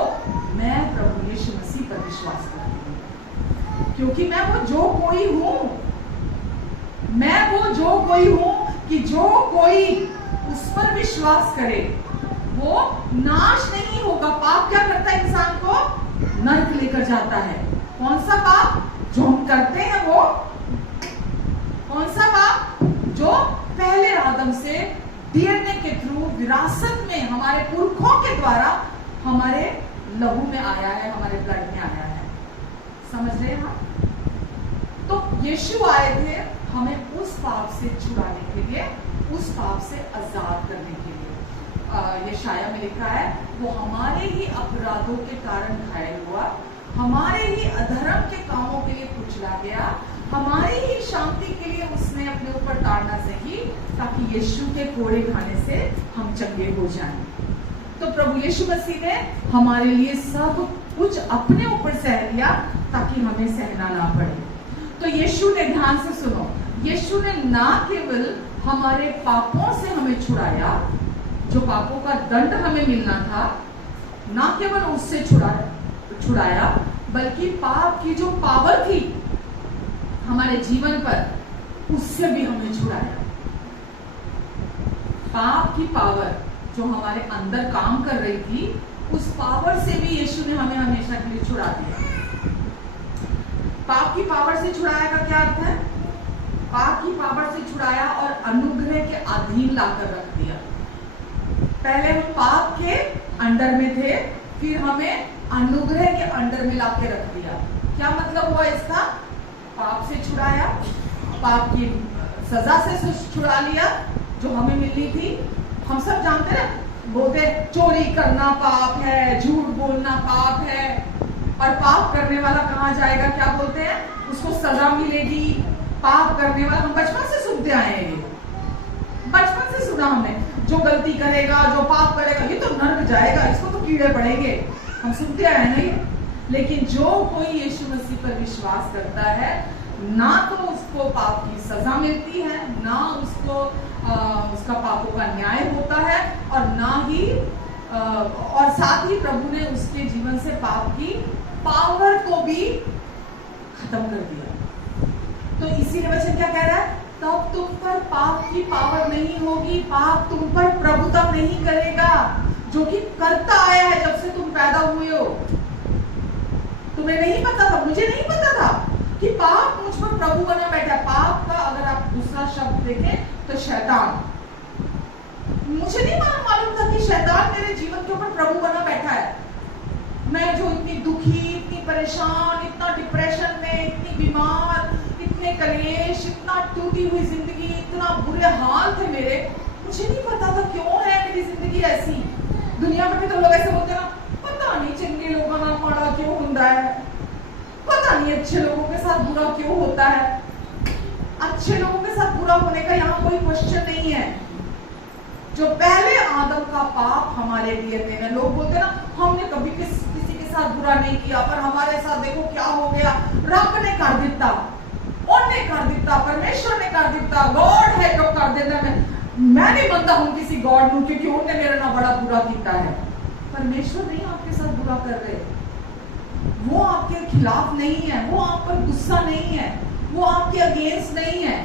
मैं प्रभु यीशु मसीह पर विश्वास करती हूँ, क्योंकि मैं वो जो कोई हूँ, मैं वो जो कोई हूँ कि जो कोई उस पर विश्वास करे वो नाश नहीं होगा। पाप क्या करता है? इंसान को नरक लेकर जाता है। कौन सा पाप? जो हम करते हैं वो, कौन सा पाप? जो पहले आदम से डीएनए के थ्रू विरासत में हमारे पुरखों के द्वारा हमारे लहू में आया है, हमारे ब्लड में आया है। समझ रहे हैं आप? तो यीशु आए थे हमें उस पाप से छुड़ाने के लिए, उस पाप से आजाद करने के लिए। यशाया में लिखा है, वो हमारे ही अपराधों के कारण घायल हुआ, हमारे ही अधर्म के कामों के लिए कुचला गया, हमारी ही शांति के लिए उसने अपने ऊपर ताड़ना सही, ताकि यीशु के कोड़े खाने से हम चंगे हो जाएं। तो प्रभु यीशु मसीह ने हमारे लिए सब कुछ अपने ऊपर सह लिया, ताकि हमें सहना ना पड़े। तो यीशु ने, ध्यान से सुनो, यीशु ने ना केवल हमारे पापों से हमें छुड़ाया, जो पापों का दंड हमें मिलना था, ना केवल उससे छुड़ाया, बल्कि पाप की जो पावर थी हमारे जीवन पर, उससे भी हमें छुड़ाया। पाप की पावर जो हमारे अंदर काम कर रही थी, उस पावर से भी यीशु ने हमें हमेशा के लिए छुड़ा दिया। पाप की पावर से छुड़ाया का क्या अर्थ है? पाप की पावर से छुड़ाया और अनुग्रह के अधीन लाकर रख दिया। पहले हम पाप के अंडर में थे, फिर हमें अनुग्रह के अंडर में लाके रख दिया। क्या मतलब हुआ इसका? पाप से छुड़ाया, पाप की सजा से छुड़ा लिया जो हमें मिलनी थी। हम सब जानते हैं, बोलते चोरी करना पाप है, झूठ बोलना पाप है, और पाप करने वाला कहाँ जाएगा? क्या बोलते हैं? उसको सजा मिलेगी। पाप करने वाला, हम बचपन से सुनते आए हैं, बचपन से सुना हमने, जो गलती करेगा, जो पाप करेगा, ये तो नर्क जाएगा, इसको तो कीड़े पड़ेंगे, हम सुनते आए नहीं। लेकिन जो कोई यीशु मसीह पर विश्वास करता है, ना तो उसको पाप की सजा मिलती है, ना उसको उसका पापों का न्याय होता है, और ना ही और साथ ही प्रभु ने उसके जीवन से पाप की पावर को भी खत्म कर दिया। तो इसीलिए वचन क्या कह रहा है? तब तुम पर पाप की पावर नहीं होगी, पाप तुम पर प्रभुता नहीं करेगा, जो कि करता आया है जब से तुम पैदा हुए हो। तुम्हें नहीं पता था, मुझे नहीं पता था कि पाप मुझ पर प्रभु बना बैठा। पाप का अगर आप दूसरा शब्द देखें तो शैतान। मुझे नहीं मालूम था कि शैतान मेरे जीवन के ऊपर प्रभु बना बैठा है। मैं जो इतनी दुखी, इतनी परेशान, इतना डिप्रेशन में, इतनी बीमार, इतने कलेश, इतना टूटी हुई जिंदगी, इतना बुरे हाल थे मेरे, मुझे नहीं पता था क्यों है मेरी जिंदगी ऐसी। दुनिया में भी तो लोग ऐसे बोलते हैं ना, पता नहीं चंगे लोगों का माड़ा क्यों होता है, पता नहीं अच्छे लोगों के साथ बुरा क्यों होता है। अच्छे लोगों के साथ बुरा होने का यहाँ कोई क्वेश्चन नहीं है। जो पहले आदम का पाप हमारे लिए थे, लोग बोलते ना, हमने कभी किसी के साथ बुरा नहीं किया, पर हमारे साथ देखो क्या हो गया, रब ने कर दिता, उन्होंने कर दिता, परमेश्वर ने कर दिता, गॉड है जो कर देता। मैं नहीं बनता हूं किसी गॉड ਨੂੰ, क्योंकि उन्होंने मेरा ना बड़ा बुरा किया है। परमेश्वर नहीं आपके साथ बुरा कर रहे, वो आपके खिलाफ नहीं है, वो आप पर गुस्सा नहीं है, वो आपके अगेंस्ट नहीं है।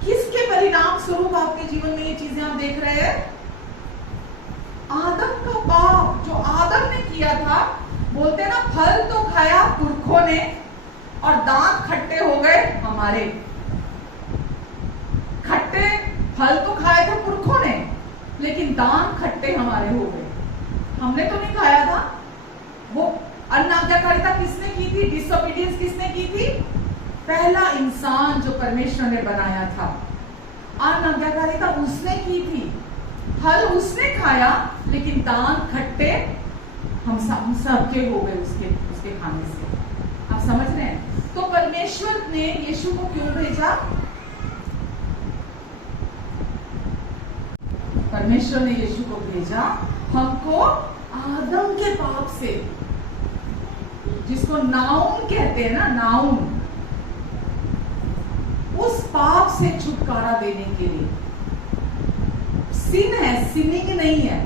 किसके परिणाम स्वरूप आपके जीवन में ये चीजें आप देख रहे हैं? आदम का पाप जो आदम ने किया था। बोलते ना, फल तो खाया पुरखों ने और दांत खट्टे हो गए हमारे। खट्टे फल तो खाए थे पुरखों ने, लेकिन दांत खट्टे हमारे हो गए। हमने तो नहीं खाया था। वो अनाज्ञाकारिता किसने की थी? डिसोबीडियंस किसने की थी? पहला इंसान जो परमेश्वर ने बनाया था, अनाज्ञाकारिता उसने की थी। फल उसने खाया, लेकिन दांत खट्टे हम सबके हो गए उसके खाने से। आप समझ रहे हैं? तो परमेश्वर ने यीशु को क्यों भेजा? परमेश्वर ने यीशु को भेजा हमको आदम के पाप से, जिसको नाउन कहते हैं ना, नाउन, उस पाप से छुटकारा देने के लिए। सिन है, सिनिंग नहीं है।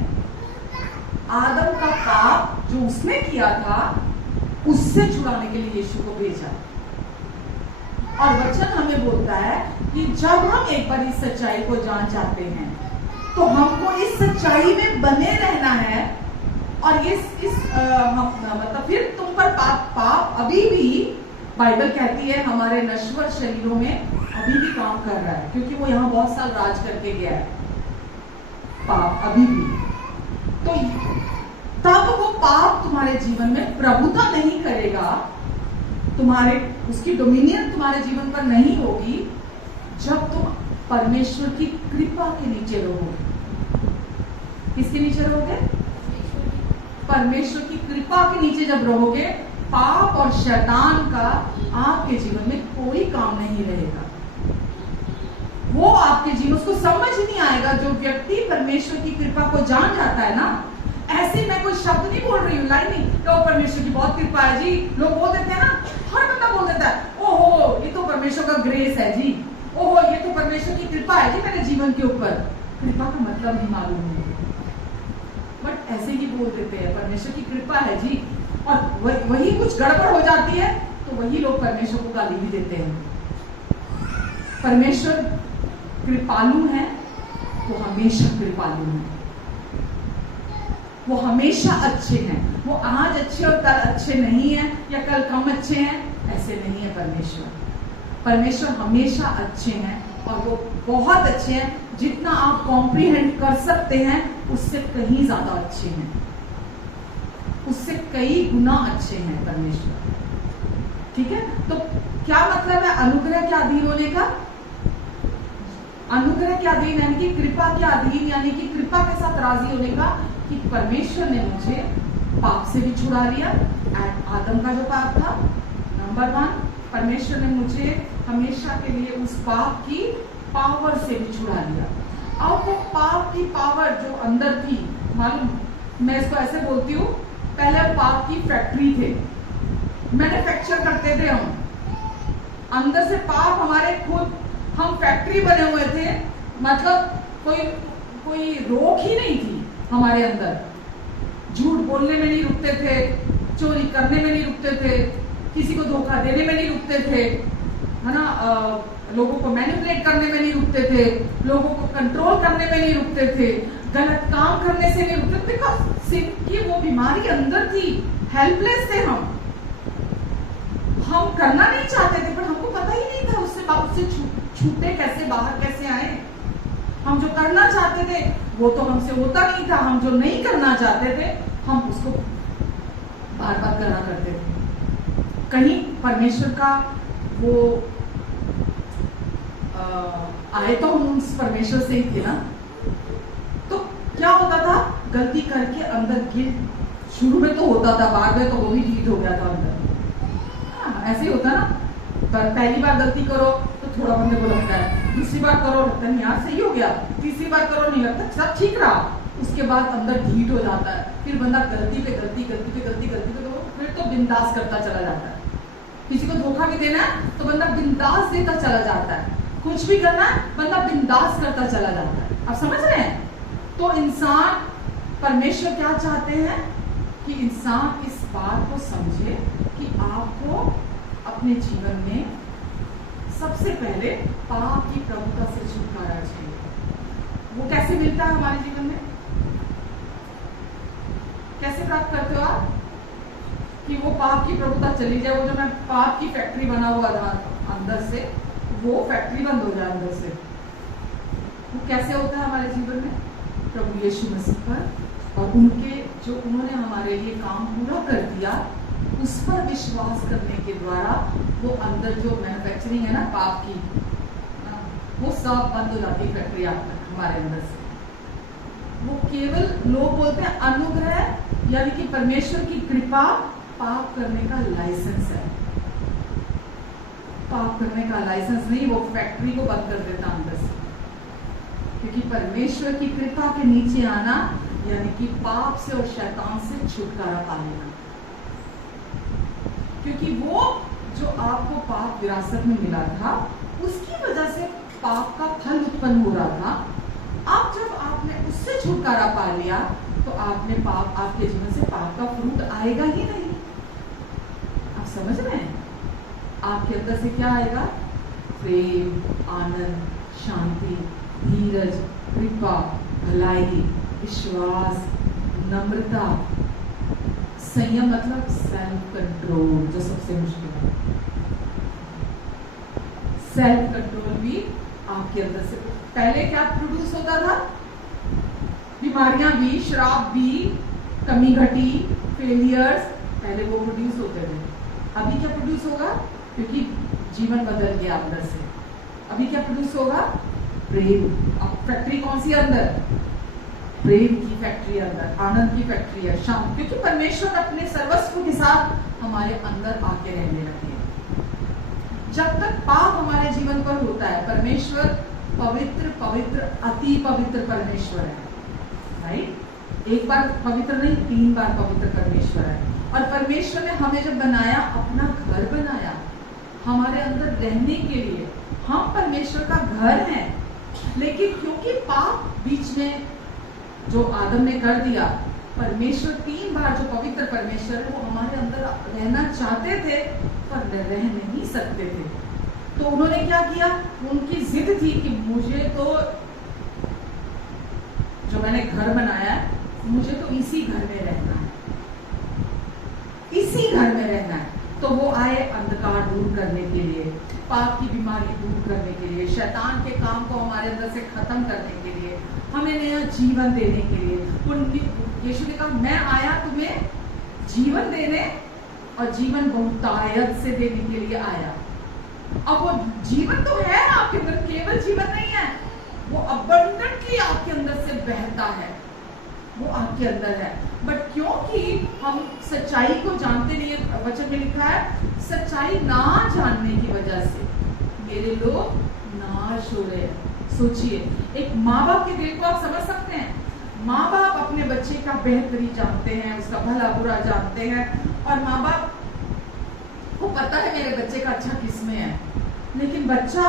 आदम का पाप जो उसने किया था, उससे छुड़ाने के लिए यीशु को भेजा। और वचन हमें बोलता है कि जब हम एक बार इस सच्चाई को जान जाते हैं, तो हमको इस सच्चाई में बने रहना है। और मतलब फिर तुम पर पाप अभी भी, बाइबल कहती है, हमारे नश्वर शरीरों में अभी भी काम कर रहा है, क्योंकि वो यहाँ बहुत साल राज करके गया है, पाप अभी भी। तो तब वो पाप तुम्हारे जीवन में प्रभुता नहीं करेगा, तुम्हारे उसकी डोमिनियन तुम्हारे जीवन पर नहीं होगी, जब तुम परमेश्वर की कृपा के नीचे रहोगे। किसके नीचे रहोगे? परमेश्वर की कृपा के नीचे जब रहोगे, पाप और शैतान का आपके जीवन में कोई काम नहीं रहेगा। वो आपके जीवन, उसको समझ नहीं आएगा। जो व्यक्ति परमेश्वर की कृपा को जान जाता है ना, ऐसे मैं कोई शब्द नहीं बोल रही हूँ, लाइन नहीं, तो परमेश्वर की बहुत कृपा है जी। लोग बोल देते हैं ना, हर बंदा बोल देता है, ओहो ये तो परमेश्वर का ग्रेस है जी, ओहो ये तो परमेश्वर की कृपा है जी मेरे जीवन के ऊपर। कृपा का मतलब नहीं मालूम है, बट ऐसे ही बोल देते हैं परमेश्वर की कृपा है जी, और वही कुछ गड़बड़ हो जाती है तो वही लोग परमेश्वर को गाली भी देते हैं। परमेश्वर कृपालु है तो हमेशा कृपालु है। वो हमेशा अच्छे हैं। वो आज अच्छे और कल अच्छे नहीं हैं, या कल कम अच्छे हैं, ऐसे नहीं है परमेश्वर। परमेश्वर हमेशा अच्छे हैं, और वो बहुत अच्छे हैं। जितना आप कॉम्प्रीहेंड कर सकते हैं उससे कहीं ज्यादा अच्छे हैं, उससे कई गुना अच्छे हैं परमेश्वर। ठीक है, तो क्या मतलब है अनुग्रह के अधीन होने का? अनुग्रह के अधीन यानी कि कृपा के अधीन, यानी कि कृपा के साथ राजी होने का, कि परमेश्वर ने मुझे पाप से भी छुड़ा लिया। आदम का जो पाप था, नंबर 1, परमेश्वर ने मुझे हमेशा के लिए उस पाप की पावर से भी छुड़ा लिया। और वो पाप की पावर जो अंदर थी, मालूम, मैं इसको ऐसे बोलती हूँ, पहले पाप की फैक्ट्री थे, मैन्युफैक्चर करते थे हम अंदर से पाप, हमारे खुद हम फैक्ट्री बने हुए थे। मतलब कोई रोक ही नहीं थी हमारे अंदर। झूठ बोलने में नहीं रुकते थे, चोरी करने में नहीं रुकते थे, किसी को धोखा देने में नहीं रुकते थे, है ना, लोगों को मैनिपुलेट करने में नहीं रुकते थे, लोगों को कंट्रोल करने में नहीं रुकते थे, गलत काम करने से नहीं रुकते थे। बिकॉज़ सिन की वो बीमारी अंदर थी, हेल्पलेस थे हम करना नहीं चाहते थे, पर हमको पता ही नहीं था उससे छूटे कैसे, बाहर कैसे आए। हम जो करना चाहते थे वो तो हमसे होता नहीं था, हम जो नहीं करना चाहते थे हम उसको बार बार करना करते थे। कहीं परमेश्वर का वो आए तो हम उस परमेश्वर से ही थे ना। तो क्या होता था, गलती करके अंदर गिल्ट शुरू में तो होता था, बाद में तो वो भी डिलीट हो गया था अंदर। ऐसे ही होता ना, पहली बार गलती करो तो थोड़ा बंदे को लगता है, दूसरी बार करो लगता है यार सही हो गया, तीसरी बार करो नहीं लगता सब ठीक रहा, उसके बाद अंदर ढीठ हो जाता है। फिर बंदा गलती पे गलती फिर तो बिंदास करता चला जाता है। किसी को धोखा भी देना है तो बंदा बिंदास देता चला जाता है, कुछ भी करना है बंदा बिंदास करता चला जाता है। आप समझ रहे हैं? तो इंसान, परमेश्वर क्या चाहते हैं कि इंसान इस बात को समझे कि आपको अपने जीवन में सबसे पहले पाप की प्रभुता से छुटकारा चाहिए। वो कैसे मिलता है हमारे जीवन में? कैसे प्राप्त करते हो आप? कि वो पाप की प्रभुता चली जाए, वो जो मैं पाप की फैक्ट्री बना हुआ था अंदर से, वो फैक्ट्री बंद हो जाए अंदर से। वो कैसे होता है हमारे जीवन में? प्रभु यीशु मसीह पर और उन्होंने हमारे लिए काम पूरा कर दिया, उस पर विश्वास करने के द्वारा वो अंदर जो मैन्युफैक्चरिंग है ना पाप की, वो सब बंद हो जाती है फैक्ट्री हमारे अंदर से। वो केवल लोग बोलते हैं अनुग्रह यानी कि परमेश्वर की कृपा पाप करने का लाइसेंस है। पाप करने का लाइसेंस नहीं, वो फैक्ट्री को बंद कर देता अंदर से। क्योंकि परमेश्वर की कृपा के नीचे आना यानी कि पाप से और शैतान से छुटकारा पा लेना। क्योंकि वो जो आपको पाप विरासत में मिला था, उसकी वजह से पाप का फल उत्पन्न हो रहा था। अब जब आपने उससे छुटकारा पा लिया तो आपके जीवन से पाप का फ्रूट आएगा ही नहीं। आप समझ रहे हैं? आपके अंदर से क्या आएगा? प्रेम, आनंद, शांति, धीरज, कृपा, भलाई, विश्वास, नम्रता, संयम मतलब सेल्फ कंट्रोल, जो सबसे मुश्किल है। सेल्फ कंट्रोल भी आपके अंदर से पहले क्या प्रोड्यूस होता था? बीमारियां भी, शराब भी, कमी घटी, फेलियर्स, पहले वो प्रोड्यूस होते थे। अभी क्या प्रोड्यूस होगा? क्योंकि जीवन बदल गया अंदर से। अभी क्या प्रोड्यूस होगा? प्रेम। अब फैक्ट्री कौन सी अंदर? प्रेम की फैक्ट्री अंदर, आनंद की फैक्ट्री है, शांति, क्योंकि परमेश्वर अपने सर्वस्व के साथ हमारे अंदर आके रहने लगे हैं। जब तक पाप हमारे जीवन पर होता है, परमेश्वर पवित्र, अति पवित्र परमेश्वर है, राइट? एक बार पवित्र नहीं, 3 बार पवित्र परमेश्वर है। और परमेश्वर ने हमें जब बनाया, अपना घर बनाया हमारे अंदर रहने के लिए। हम परमेश्वर का घर हैं, लेकिन क्योंकि पाप बीच में जो आदम ने कर दिया, परमेश्वर 3 बार जो पवित्र परमेश्वर है वो हमारे अंदर रहना चाहते थे पर रह नहीं सकते थे। तो उन्होंने क्या किया? उनकी जिद थी कि मुझे तो जो मैंने घर बनाया मुझे तो इसी घर में रहना है, इसी घर में रहना है। तो वो आए अंधकार दूर करने के लिए, पाप की बीमारी दूर करने के लिए, शैतान के काम को हमारे अंदर से खत्म करने के लिए, हमें नया जीवन देने के लिए। यीशु ने कहा मैं आया तुम्हें जीवन देने और जीवन बहुतायत से देने के लिए आया। अब वो जीवन तो है आपके अंदर, केवल जीवन नहीं है, वो अबंडेंटली आपके अंदर से बहता है, वो आपके अंदर है। बट क्योंकि हम सच्चाई को जानते नहीं है, वचन में लिखा है सच्चाई ना जानने की वजह से मेरे लोग नाश हो रहे हैं। सोचिए, एक माँ बाप के दिल को आप समझ सकते हैं। माँ बाप अपने बच्चे का बेहतरी जानते हैं, उसका भला बुरा जानते हैं, और माँ बाप को पता है मेरे बच्चे का अच्छा किसमें है, लेकिन बच्चा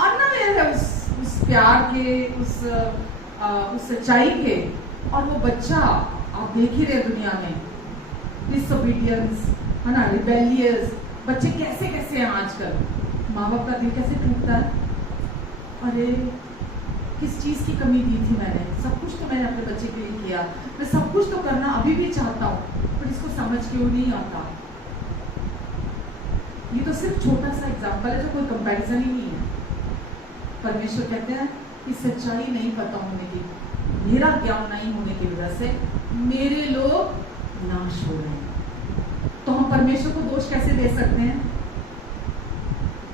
अनअवेयर है उस प्यार के, उस सच्चाई के। और वो बच्चा आप देख ही रहे दुनिया में, डिसोबीडियंस है ना, रिबेलियस बच्चे कैसे कैसे हैं आजकल। माँ बाप का दिल कैसे टूटता है, अरे किस चीज की कमी दी थी मैंने, सब कुछ तो मैंने अपने बच्चे के लिए किया, मैं सब कुछ तो करना अभी भी चाहता हूँ, पर इसको समझ क्यों नहीं आता। ये तो सिर्फ छोटा सा एग्जाम्पल है, जो कोई कंपैरिजन ही नहीं है। परमेश्वर कहते हैं कि सच्चाई नहीं पता होने की, मेरा ज्ञान नहीं होने की वजह से मेरे लोग नाश हो रहे हैं। तो हम परमेश्वर को दोष कैसे दे सकते हैं?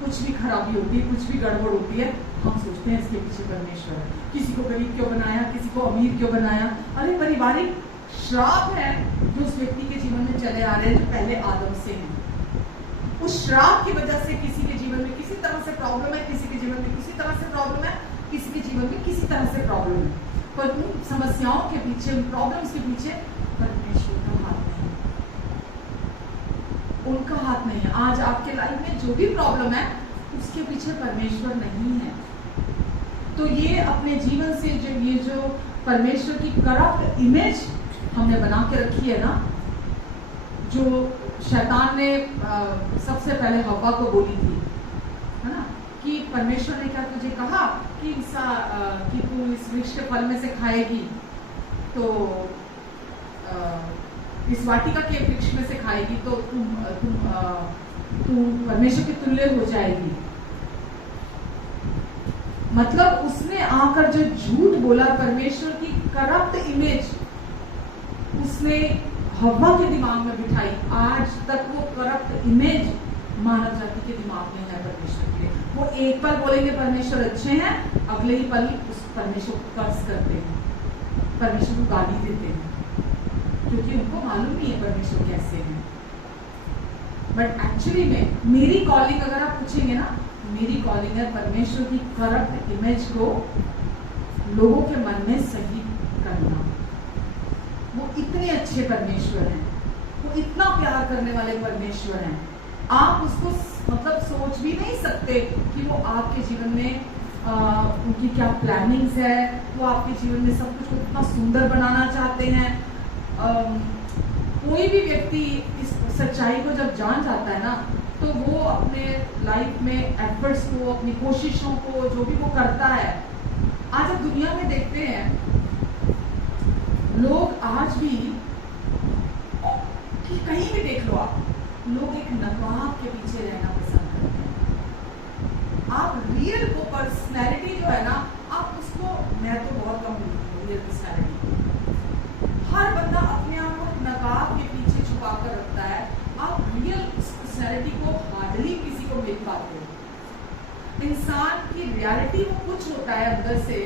कुछ भी खराबी होती है, कुछ भी गड़बड़ होती है, हम सोचते हैं इसके पीछे परमेश्वर है। किसी को गरीब क्यों बनाया, किसी को अमीर क्यों बनाया? अरे पारिवारिक श्राप है जो उस व्यक्ति के जीवन में चले आ रहे हैं, जो पहले आदम से हैं। उस श्राप की वजह से किसी के जीवन में किसी तरह से प्रॉब्लम है, किसी के जीवन में किसी तरह से प्रॉब्लम है, किसी के जीवन में किसी तरह से प्रॉब्लम है। पर उन समस्याओं के पीछे, उन प्रॉब्लम्स के पीछे परमेश्वर का हाथ नहीं, उनका हाथ नहीं है। आज आपके लाइफ में जो भी प्रॉब्लम है उसके पीछे परमेश्वर नहीं है। तो ये अपने जीवन से जो परमेश्वर की करप्ट इमेज हमने बना के रखी है ना, जो शैतान ने सबसे पहले हव्वा को बोली थी, है ना, कि परमेश्वर ने क्या तुझे कहा कि तू इस वृक्ष के फल में से खाएगी तो इस वाटिका के वृक्ष में से खाएगी तो तुम परमेश्वर के तुल्य हो जाएगी। मतलब उसने आकर जो झूठ बोला, परमेश्वर की करप्ट इमेज उसने हव्वा के दिमाग में बिठाई। आज तक वो करप्ट इमेज मानव जाति के दिमाग में है परमेश्वर के। वो एक पल बोलेंगे परमेश्वर अच्छे हैं, अगले ही पल उस परमेश्वर को कर्ज करते हैं, परमेश्वर को गाली देते हैं, क्योंकि उनको मालूम नहीं है परमेश्वर कैसे हैं। बट एक्चुअली में मेरी कॉलिंग अगर आप पूछेंगे ना, मेरी कॉलिंग है परमेश्वर की करप्ट इमेज को लोगों के मन में सही करना। वो इतने अच्छे परमेश्वर हैं, वो इतना प्यार करने वाले परमेश्वर हैं, आप उसको मतलब सोच भी नहीं सकते कि वो आपके जीवन में उनकी क्या प्लानिंग्स है। वो आपके जीवन में सब कुछ को इतना सुंदर बनाना चाहते हैं। कोई भी व्यक्ति इस सच्चाई को जब जान जाता है ना, तो वो अपने लाइफ में एफर्ट्स को, अपनी कोशिशों को, जो भी वो करता है। आज आप दुनिया में देखते हैं लोग आज भी, कि कहीं भी देख लो आप, लोग एक नकाब के पीछे रहना पसंद करते हैं। आप रियल को पर्सनैलिटी जो है ना, आप उसको, मैं तो बहुत कम रियल पर्सनैलिटी, हर बंदा अपने आप को नकाब के पीछे छुपा कर रखता है। आप रियल पर्सनैलिटी को हार्डली किसी को मिल पाते हो। इंसान की रियलिटी वो कुछ होता है अंदर से,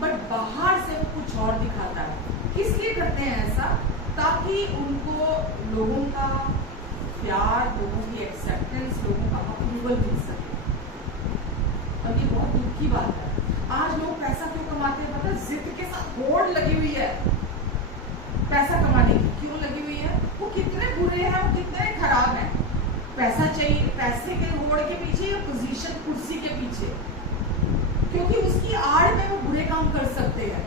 बट बाहर से वो कुछ और दिखाता है। किस लिए करते हैं ऐसा? ताकि उनको लोगों का प्यार, लोगों की एक्सेप्टेंस, लोगों का अप्रूवल मिल सके। और ये बहुत दुख की बात है। आज लोग पैसा क्यों कमाते हैं? पता, जिद के साथ होड़ लगी हुई है पैसा कमाने की। क्यों लगी हुई है? वो कितने बुरे हैं, वो कितने खराब हैं। पैसा चाहिए, पैसे के होड़ के पीछे या पोजीशन, कुर्सी के पीछे, क्योंकि उसकी आड़ में वो बुरे काम कर सकते हैं।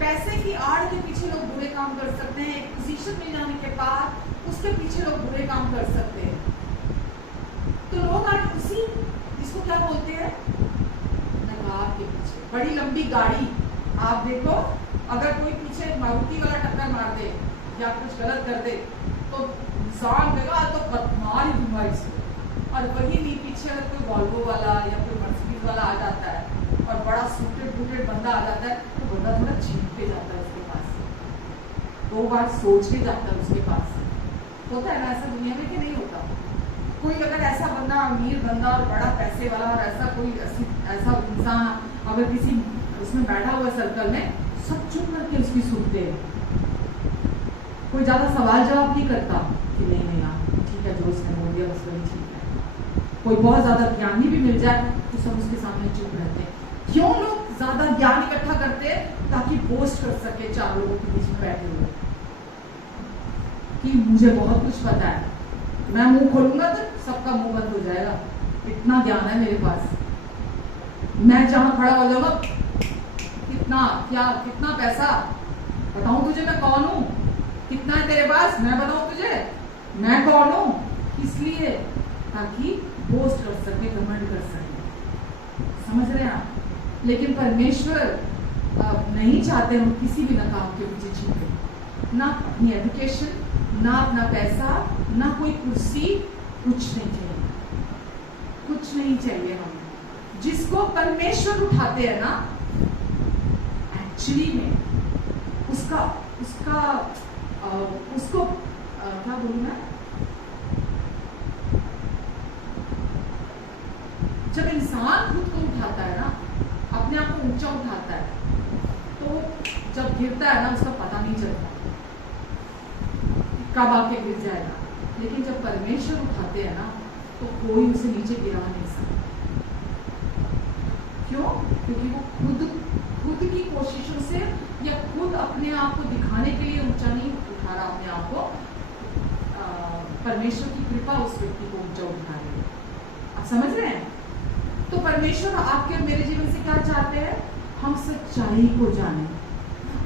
पैसे की आड़ के पीछे लोग बुरे काम कर सकते हैं। एक पोजीशन मिल जाने के बाद उसके पीछे लोग बुरे काम कर सकते हैं। तो लोग आज उसी, इसको क्या बोलते हैं, नकाब के पीछे। बड़ी लंबी गाड़ी आप देखो, अगर कोई पीछे मारुति वाला टक्कर मार दे या कुछ गलत कर दे तो इंसान देगा तो मार ही दूंगा इसको। और वही नहीं पीछे अगर कोई वॉल्वो वाला या कोई मर्सिडीज वाला आ जाता है और बड़ा सूटेड बूटेड बंदा आ जाता है तो बंदा थोड़ा छीन के जाता है उसके पास से, 2 बार सोच के जाता है उसके पास से। होता है ना ऐसा दुनिया में कि नहीं होता? कोई अगर ऐसा बंदा अमीर बंदा और बड़ा पैसे वाला और ऐसा कोई ऐसा इंसान अगर किसी उसमें बैठा हुआ सर्कल में, सब चुप करके उसकी सुनते हैं, कोई ज्यादा सवाल जवाब नहीं करता कि नहीं नहीं यार ठीक है जो उसने बोल दिया बस वही ठीक है। कोई बहुत ज्यादा ज्ञानी भी मिल जाए तो सब उसके सामने चुप रहते हैं। क्यों लोग ज्यादा ज्ञान इकट्ठा करते हैं? ताकि बोस्ट कर सके 4 लोगों के बीच में बैठे हुए कि मुझे बहुत कुछ पता है, मैं मुंह खोलूंगा तो सबका मुंह बंद हो जाएगा, इतना ज्ञान है मेरे पास। मैं जहां खड़ा हो जाऊंगा, कितना पैसा बताऊं तुझे, मैं कौन हूं, कितना है तेरे पास, मैं बताऊं तुझे मैं कौन हूं। इसलिए ताकि बोस्ट कर सके, घमंड कर सके। समझ रहे हैं आप? लेकिन परमेश्वर नहीं चाहते हम किसी भी नकाम के पीछे छिपे, ना अपनी एजुकेशन, ना अपना पैसा, ना कोई कुर्सी, कुछ नहीं चाहिए, कुछ नहीं चाहिए हमें। जिसको परमेश्वर उठाते हैं ना, एक्चुअली में उसको क्या बोलूं मैं, जब इंसान खुद को उठाता है ना, अपने आप को ऊंचा उठाता है, तो जब गिरता है ना उसका पता नहीं चलता कब आके गिर जाएगा। लेकिन जब परमेश्वर उठाते हैं ना तो कोई उसे नीचे गिरा नहीं सकता। क्यों? क्योंकि वो खुद की कोशिशों से या खुद अपने आप को दिखाने के लिए ऊंचा नहीं उठा रहा अपने आप को, परमेश्वर की कृपा उस व्यक्ति को ऊंचा उठा रही है। आप समझ रहे हैं? तो परमेश्वर आपके और मेरे जीवन से क्या चाहते हैं? हम सच्चाई को जाने।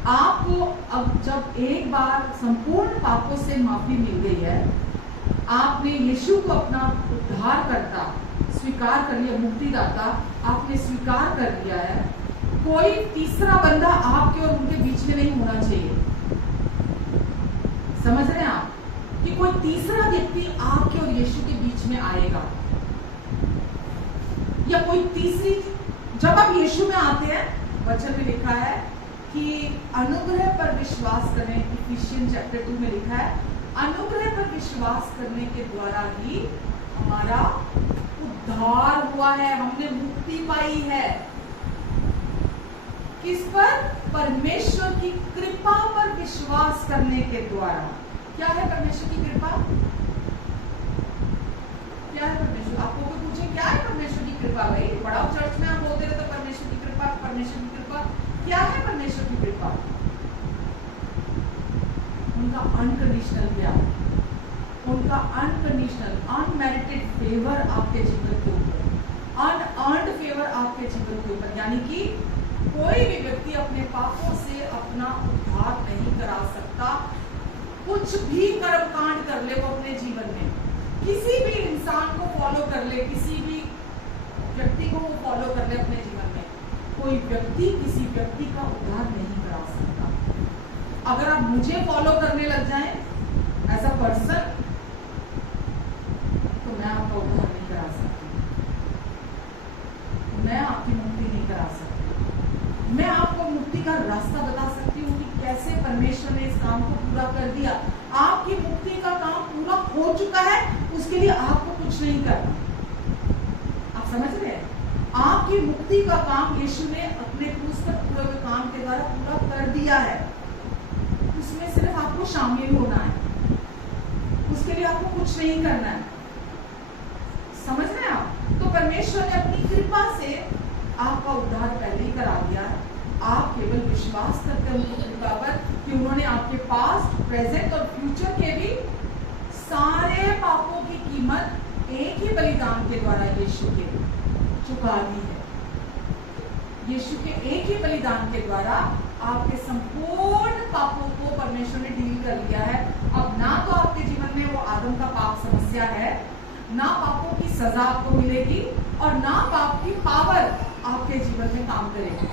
आपको अब जब एक बार संपूर्ण पापों से माफी मिल गई है, आपने यीशु को अपना उद्धारकर्ता स्वीकार कर लिया, मुक्तिदाता आपने स्वीकार कर लिया है, कोई तीसरा बंदा आपके और उनके बीच में नहीं होना चाहिए। समझ रहे हैं आप? कि कोई तीसरा व्यक्ति आपके और यीशु के बीच में आएगा, या कोई तीसरी, जब आप यीशु में आते हैं, वचन में लिखा है कि अनुग्रह पर विश्वास करने, इफिशियंस चैप्टर 2 में लिखा है, अनुग्रह पर विश्वास करने के द्वारा ही हमारा उद्धार हुआ है, हमने मुक्ति पाई है। किस पर? परमेश्वर की कृपा पर विश्वास करने के द्वारा। क्या है परमेश्वर की कृपा? क्या है परमेश्वर? आपको कोई पूछे क्या है परमेश्वर की कृपा? भाई बड़ा चर्च में आप बोलते रहते परमेश्वर की कृपा, परमेश्वर की कृपा। क्या है परमेश्वर की कृपा? उनका अनकंडीशनल प्यार, उनका अनकंडीशनल अनमेरिटेड फेवर आपके जीवन के ऊपर, अनअर्न्ड फेवर आपके जीवन के ऊपर। यानी कि कोई भी व्यक्ति अपने पापों से अपना उद्धार नहीं करा सकता। कुछ भी कर्मकांड कर ले वो अपने जीवन में, किसी भी इंसान को फॉलो कर ले, किसी भी व्यक्ति को वो फॉलो कर ले अपने जीवन में, कोई व्यक्ति किसी व्यक्ति का उद्धार नहीं करा सकता। अगर आप मुझे फॉलो करने लग जाएं एज अ पर्सन, तो मैं आपका उद्धार नहीं करा सकती, मैं आपकी मुक्ति नहीं करा सकती। मैं आपको मुक्ति का रास्ता बता सकती हूँ कि कैसे परमेश्वर ने इस काम को पूरा कर दिया। आपकी मुक्ति का काम पूरा हो चुका है, उसके लिए आपको कुछ नहीं करना। आप समझ रहे हैं? आपकी मुक्ति का काम यीशु ने अपने क्रूस पर पूरे हुए काम के द्वारा पूरा कर दिया है। उसमें सिर्फ आपको शामिल होना है, उसके लिए आपको कुछ नहीं करना है। समझ रहे हैं आप? तो परमेश्वर ने अपनी कृपा से आपका उद्धार पहले ही करा दिया है। आप केवल विश्वास करते हैं उनकी कृपा पर कि उन्होंने आपके पास्ट, प्रेजेंट और फ्यूचर के भी सारे पापों की कीमत एक ही बलिदान के द्वारा यीशु के चुका दी है। यीशु के एक ही बलिदान के द्वारा आपके संपूर्ण पापों को परमेश्वर ने डील कर लिया है। अब ना तो आपके जीवन में वो आदम का पाप समस्या है, ना पापों की सजा आपको मिलेगी, और ना पाप की पावर आपके जीवन में काम करेगी।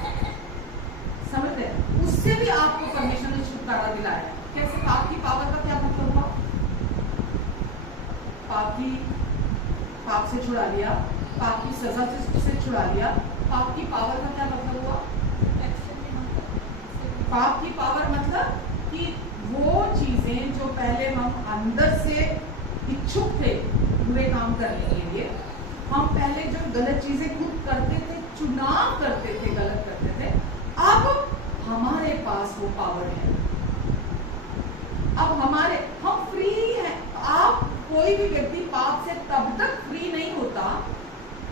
समझते हैं? उस उससे भी आपको परमेश्वर ने छुटकारा दिलाया। कैसे? पाप की पावर का क्या मतलब हुआ? पाप से छुड़ा लिया, पाप की सजा से छुड़ा लिया। पाप की पावर का क्या मतलब हुआ? पाप की पावर मतलब कि वो चीजें जो पहले हम अंदर से इच्छुक थे बुरे काम करने के लिए, हम पहले जो गलत चीजें खुद करते थे, चुनाव करते थे, गलत करते थे, अब हमारे पास वो पावर है। अब हम फ्री हैं। आप कोई भी व्यक्ति पाप से तब तक फ्री नहीं होता,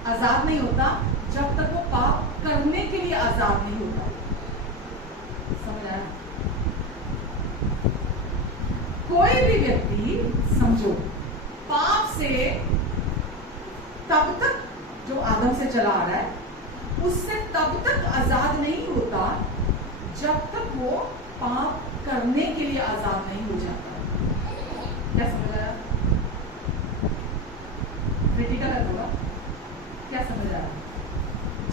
आजाद नहीं होता, जब तक वो पाप करने के लिए आजाद नहीं होता। समझ आया? कोई भी व्यक्ति समझो पाप से तब तक, जो आदम से चला आ रहा है, उससे तब तक आजाद नहीं होता जब तक वो पाप करने के लिए आजाद नहीं हो जाता। क्या समझ आया? क्रिटिकल है थोड़ा। क्या समझ आया?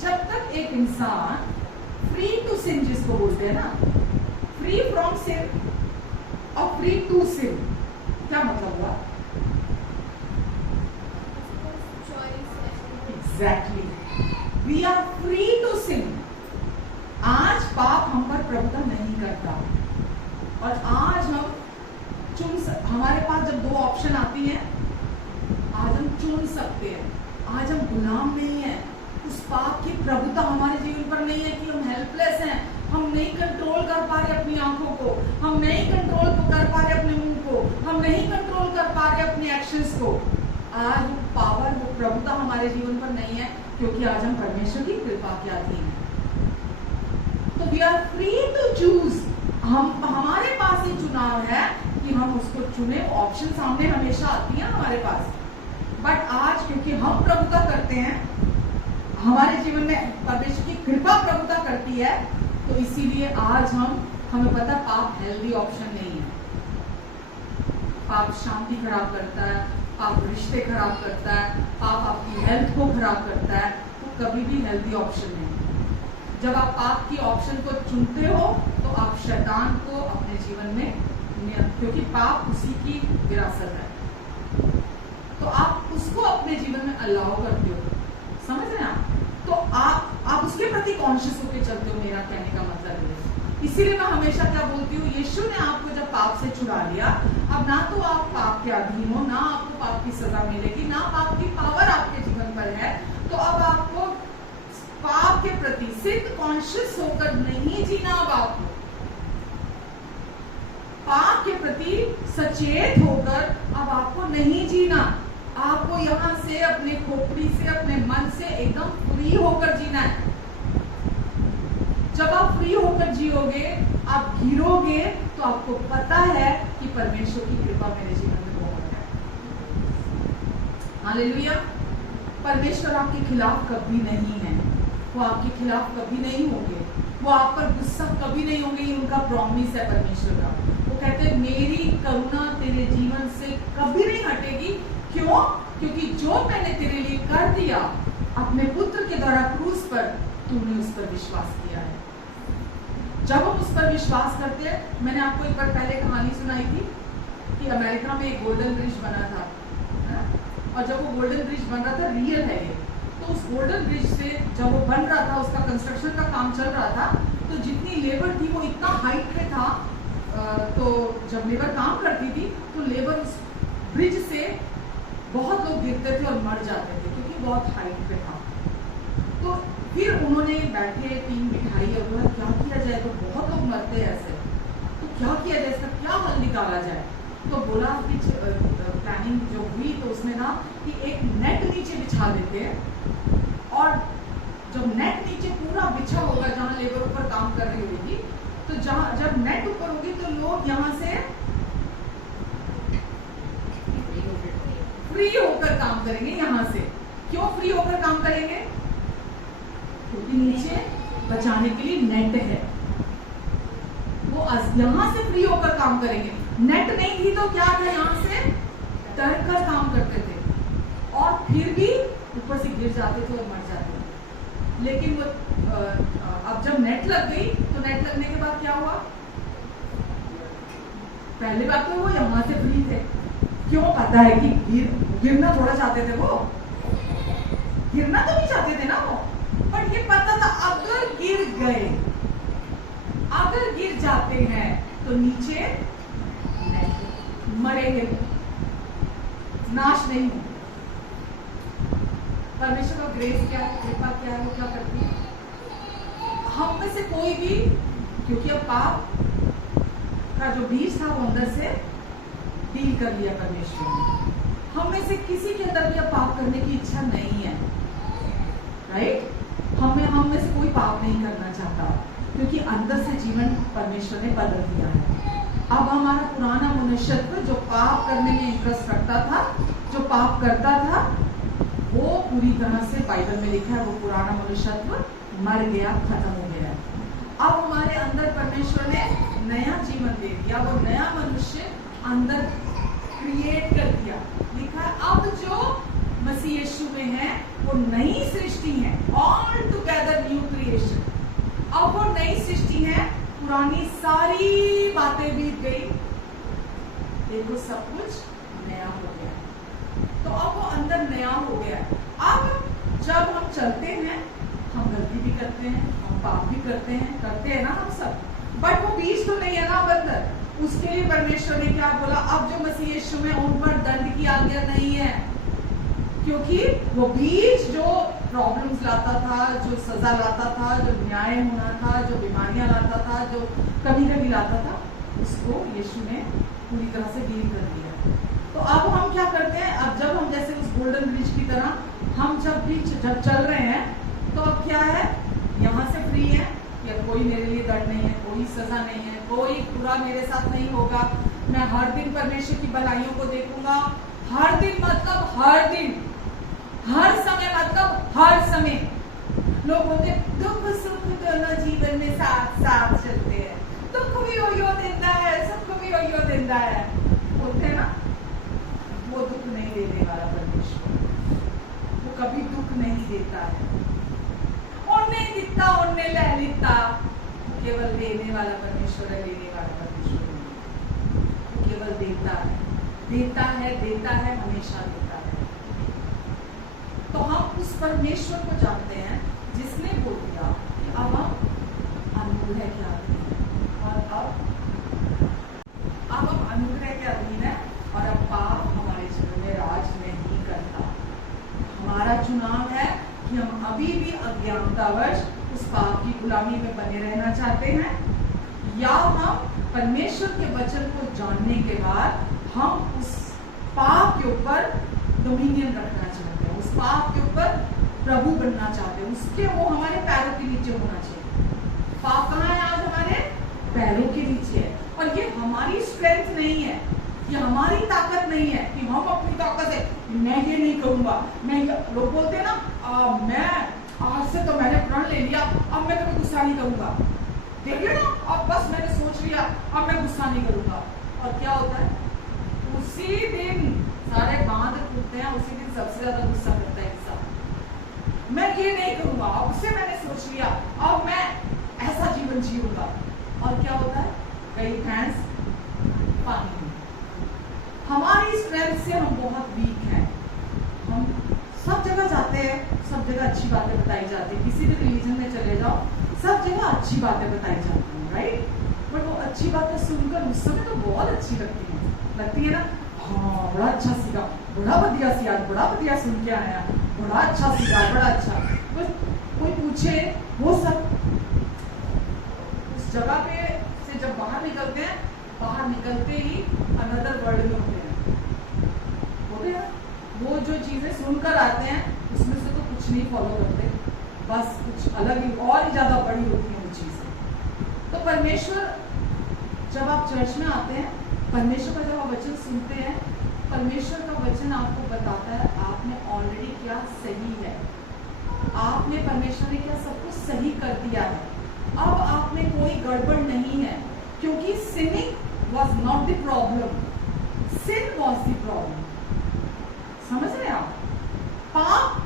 जब तक एक इंसान फ्री टू सिन, जिसको बोलते हैं ना, फ्री फ्रॉम सिन और फ्री टू सिन, क्या मतलब हुआ? Exactly, we are free to sin. आज पाप हम पर प्रभुत्व नहीं करता, और आज हम हमारे पास जब दो ऑप्शन आती हैं, आज हम चुन सकते हैं। आज हम गुलाम नहीं है, उस पाप की प्रभुता हमारे जीवन पर नहीं है कि हम हेल्पलेस हैं, हम नहीं कंट्रोल कर पा रहे अपनी आंखों को, हम नहीं कंट्रोल कर पा रहे अपने मुंह को, हम नहीं कंट्रोल कर पा रहे अपने एक्शंस को। आज वो पावर, वो प्रभुता हमारे जीवन पर नहीं है, क्योंकि आज हम परमेश्वर की कृपा के अधीन हैं। तो we are free to choose. हमारे पास ये चुनाव है कि हम उसको चुने। ऑप्शन सामने हमेशा आती है हमारे पास, बट आज क्योंकि हम प्रभुता करते हैं, हमारे जीवन में परमेश्वर की कृपा प्रभुता करती है, तो इसीलिए आज हमें पता पाप हेल्दी ऑप्शन नहीं है। पाप शांति खराब करता है, पाप रिश्ते खराब करता है, पाप आपकी हेल्थ को खराब करता है, तो कभी भी हेल्दी ऑप्शन नहीं। जब आप पाप की ऑप्शन को चुनते हो तो आप शैतान को अपने जीवन में, क्योंकि पाप उसी की विरासत है, तो आप उसको अपने जीवन में अलाउ करते हो। समझ रहे हैं आप? तो आप उसके प्रति कॉन्शियस होकर चलते हो। मेरा कहने का मतलब है, इसीलिए मैं हमेशा क्या बोलती हूँ, यीशु ने आपको जब पाप से छुड़ा लिया, अब ना तो आप पाप के अधीन हो, ना आपको पाप की सजा मिलेगी, ना पाप की पावर आपके जीवन पर है। तो अब आपको पाप के प्रति सिर्फ कॉन्शियस होकर नहीं जीना, अब आपको पाप के प्रति सचेत होकर अब आपको नहीं जीना। आपको यहाँ से, अपने खोपड़ी से, अपने मन से एकदम फ्री होकर जीना है। जब आप फ्री होकर जियोगे, आप गिरोगे, तो आपको पता है कि परमेश्वर की कृपा मेरे जीवन में बहुत है। हालेलुया। परमेश्वर आपके खिलाफ कभी नहीं है, वो आपके खिलाफ कभी नहीं होंगे, वो आप पर गुस्सा कभी नहीं होंगे। ये उनका प्रॉमिस है परमेश्वर का। वो कहते हैं मेरी करुणा तेरे जीवन से कभी नहीं हटेगी। क्यों? क्योंकि जो मैंने तेरे लिए कर दिया अपने पुत्र के द्वारा क्रूस पर, तूने उस पर विश्वास किया है। जब हम उस पर विश्वास करते हैं, मैंने आपको एक बार पहले कहानी सुनाई थी कि अमेरिका में एक गोल्डन ब्रिज बना था, और जब वो गोल्डन ब्रिज बन रहा था, रियल है ये, तो उस गोल्डन ब्रिज से जब वो बन रहा था, उसका कंस्ट्रक्शन का काम चल रहा था, तो जितनी लेबर थी वो इतना हाइट पे था, तो जब लेबर काम करती थी तो लेबर उस ब्रिज से बहुत लोग गिरते थे और मर जाते थे, क्योंकि बहुत हाइट पे था। तो फिर उन्होंने बैठे, टीम बिठाई और बोला क्या किया जाए, तो बहुत लोग मरते हैं ऐसे, तो क्या किया जाए, इसका क्या हल निकाला जाए। तो बोला कि प्लानिंग जो हुई, तो उसने कहा कि एक नेट नीचे बिछा देते हैं, और जब नेट नीचे पूरा बिछा होगा जहाँ लेबर ऊपर काम कर रही होगी, तो जब नेट ऊपर होगी तो लोग यहाँ से फ्री होकर काम करेंगे। यहाँ से क्यों फ्री होकर काम करेंगे? क्योंकि नीचे बचाने के लिए नेट है, वो यहाँ से फ्री होकर काम करेंगे। नेट नहीं थी तो क्या था, यहाँ से डर कर काम करते थे, और फिर भी ऊपर से गिर जाते थे और मर जाते थे। लेकिन वो अब जब नेट लग गई तो नेट लगने के बाद क्या हुआ? पहली बात तो वो यहाँ से फ्री थे। क्यों? पता है कि गिरना थोड़ा चाहते थे, वो गिरना तो नहीं चाहते थे ना वो, बट ये पता था अगर गिर गए, अगर गिर जाते हैं तो नीचे मरेंगे, नाश नहीं। परमेश्वर का ग्रेस क्या है, कृपा क्या है, वो क्या करती है? हम में से कोई भी, क्योंकि अब पाप का जो बीज था वो अंदर से डील कर लिया परमेश्वर ने, हम में से किसी के अंदर भी अब पाप करने की इच्छा नहीं है, राइट? हम में से कोई पाप नहीं करना चाहता, क्योंकि अंदर से जीवन परमेश्वर ने बदल दिया है। अब हमारा पुराना मनुष्यत्व जो पाप करने में इंटरेस्ट रखता था, जो पाप करता था, वो पूरी तरह से बाइबल में लिखा है वो पुराना मनुष्यत्व मर गया, खत्म हो गया। अब हमारे अंदर परमेश्वर ने नया जीवन दे दिया, वो नया मनुष्य अंदर क्रिएट कर दिया। लिखा है अब जो मसीह यीशु में है वो नई सृष्टि है, ऑल टुगेदर न्यू क्रिएशन। अब वो नई सृष्टि है, पुरानी सारी बातें बीत गई, देखो सब कुछ नया हो गया। तो अब वो अंदर नया हो गया। अब जब हम चलते हैं, हम गलती भी करते हैं, हम पाप भी करते हैं ना हम सब, बट वो बीज तो नहीं है ना अंदर। उसके लिए परमेश्वर ने क्या बोला? अब जो मसीह यीशु में उन पर दंड की आज्ञा नहीं है, क्योंकि वो बीज जो प्रॉब्लम्स लाता था, जो सजा लाता था, जो न्याय होना था, जो बीमारियां लाता था, जो कभी कभी लाता था, उसको यीशु ने पूरी तरह से डील कर दिया। तो अब हम क्या करते हैं? अब जब हम जैसे उस गोल्डन ब्रिज की तरह हम जब चल रहे हैं, तो अब क्या है? यहाँ से फ्री है, या कोई मेरे लिए दंड नहीं है, कोई सजा नहीं है, कोई बुरा मेरे साथ नहीं होगा। मैं हर दिन परमेश्वर की भलाइयों को देखूंगा, हर दिन मतलब हर दिन, हर समय मतलब हर समय। लोग बोलते हैं दुख सुख दोनों जीवन में साथ साथ चलते हैं, दुख भी ओयो देता है, सुख भी ओयो देता है, बोलते हैं ना। वो दुख नहीं देने वाला परमेश्वर, वो कभी दुख नहीं देता है। उन्ने दिता उन्ने ले लिता, केवल देने वाला परमेश्वर है, लेने वाला परमेश्वर नहीं। वो केवल देता है, देता है, देता है, हमेशा देता है। तो हम उस परमेश्वर को जानते हैं जिसने बोल दिया कि अब हम अनुग्रह के अधीन हैं, और अब हम अनुग्रह के अधीन है, और अब पाप हमारे जीवन में राज नहीं करता। हमारा चुनाव है कि हम अभी भी अज्ञानतावश उस पाप की गुलामी में बने रहना चाहते हैं, या हम परमेश्वर के वचन को जानने के बाद हम उस पाप के ऊपर डोमिनियन रखना चाहते हैं, उस पाप के ऊपर प्रभु बनना चाहते हैं, उसके वो हमारे पैरों के नीचे होना चाहिए। पाप कहाँ है? आज हमारे पैरों के नीचे है, और ये हमारी स्ट्रेंथ नहीं है, ये हमारी ताकत नहीं है कि हम अपनी ताकत है मैं ये नहीं करूंगा। मैं लोग बोलते हैं ना, मैं आज से तो मैंने प्रण ले लिया, अब मैं कभी गुस्सा नहीं करूंगा। देखिए ना, अब बस मैंने सोच लिया, अब मैं गुस्सा नहीं करूंगा। और क्या होता है? उसी दिन सारे बांध टूटते हैं, उसी दिन सबसे ज्यादा गुस्सा करता है इंसान। मैं ये नहीं करूंगा, अब से मैंने सोच लिया, अब मैं ऐसा जीवन जीऊंगा। और क्या होता है? कई भैंस पानी में। हमारी स्ट्रेंथ से हम बहुत वीक हैं। हम सब जगह जाते हैं, सब जगह अच्छी बातें बताई जाती है, किसी भी रिलीजन में चले जाओ सब जगह अच्छी बातें बताई जाती हैं, राइट? बट वो अच्छी बातें सुनकर उस समय तो बहुत अच्छी लगती है ना। हाँ, बड़ा अच्छा सीखा, बड़ा बढ़िया सी, आज बड़ा बढ़िया सुन के आया, बड़ा अच्छा सीखा, बड़ा अच्छा। कोई पूछे, वो सब उस जगह पे से जब बाहर निकलते हैं, बाहर निकलते ही अनदर वर्ल्ड में होते हैं। वो जो चीजें सुनकर आते हैं उसमें से तो कुछ नहीं फॉलो करते, बस कुछ अलग ही और ही ज्यादा बड़ी होती है वो चीजें। तो परमेश्वर, जब आप चर्च में आते हैं, परमेश्वर का जब आप वचन सुनते हैं, परमेश्वर का वचन आपको बताता है आपने ऑलरेडी क्या सही है, आपने परमेश्वर ने क्या सब कुछ सही कर दिया है, अब आप में कोई गड़बड़ नहीं है, क्योंकि sinning was not the problem, sin was the problem. समझ रहे हैं आप? पाप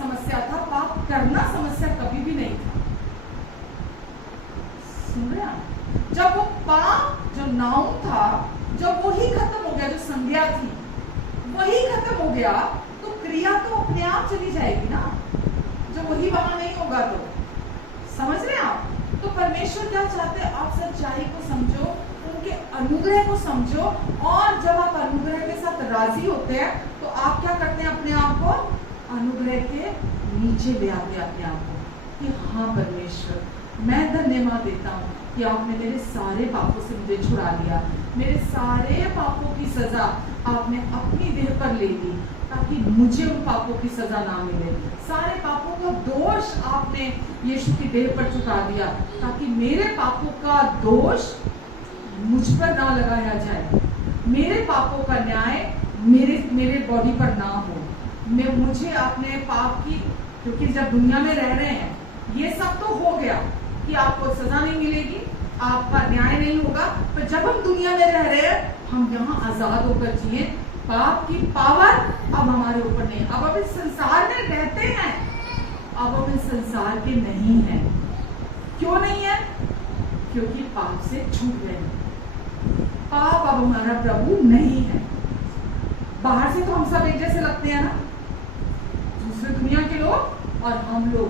समस्या था, पाप करना समस्या कभी नाउन था, जब वही खत्म हो गया, जो संज्ञा थी वही खत्म हो गया, तो क्रिया तो अपने आप चली जाएगी ना, जब वही वहां नहीं होगा तो। समझ रहे हैं आप? तो परमेश्वर क्या चाहते हैं? आप सच्चाई को समझो, उनके अनुग्रह को समझो, और जब आप अनुग्रह के साथ राजी होते हैं तो आप क्या करते हैं? अपने आप को अनुग्रह के नीचे ले आते हैं अपने आप को, कि हाँ परमेश्वर, मैं धन्यवाद देता हूँ कि आपने मेरे सारे पापों से मुझे छुड़ा लिया, मेरे सारे पापों की सजा आपने अपनी देह पर ले ली, ताकि मुझे उन पापों की सजा ना मिले। सारे पापों का दोष आपने यीशु की देह पर चुका दिया, ताकि मेरे पापों का दोष मुझ पर ना लगाया जाए, मेरे पापों का न्याय मेरे बॉडी पर ना हो। मुझे अपने पाप की, क्योंकि जब दुनिया में रह रहे हैं ये सब तो हो गया कि आपको सजा नहीं मिलेगी, आपका न्याय नहीं होगा, पर जब हम दुनिया में रह रहे हैं हम यहाँ आजाद होकर जिए, पाप की पावर अब हमारे ऊपर नहीं। अब इस संसार में रहते हैं, अब हम इस संसार के नहीं हैं। क्यों नहीं है? क्योंकि पाप से छूट गए। पाप अब हमारा प्रभु नहीं है। बाहर से तो हम सब एक जैसे लगते हैं ना, दूसरे दुनिया के लोग और हम लोग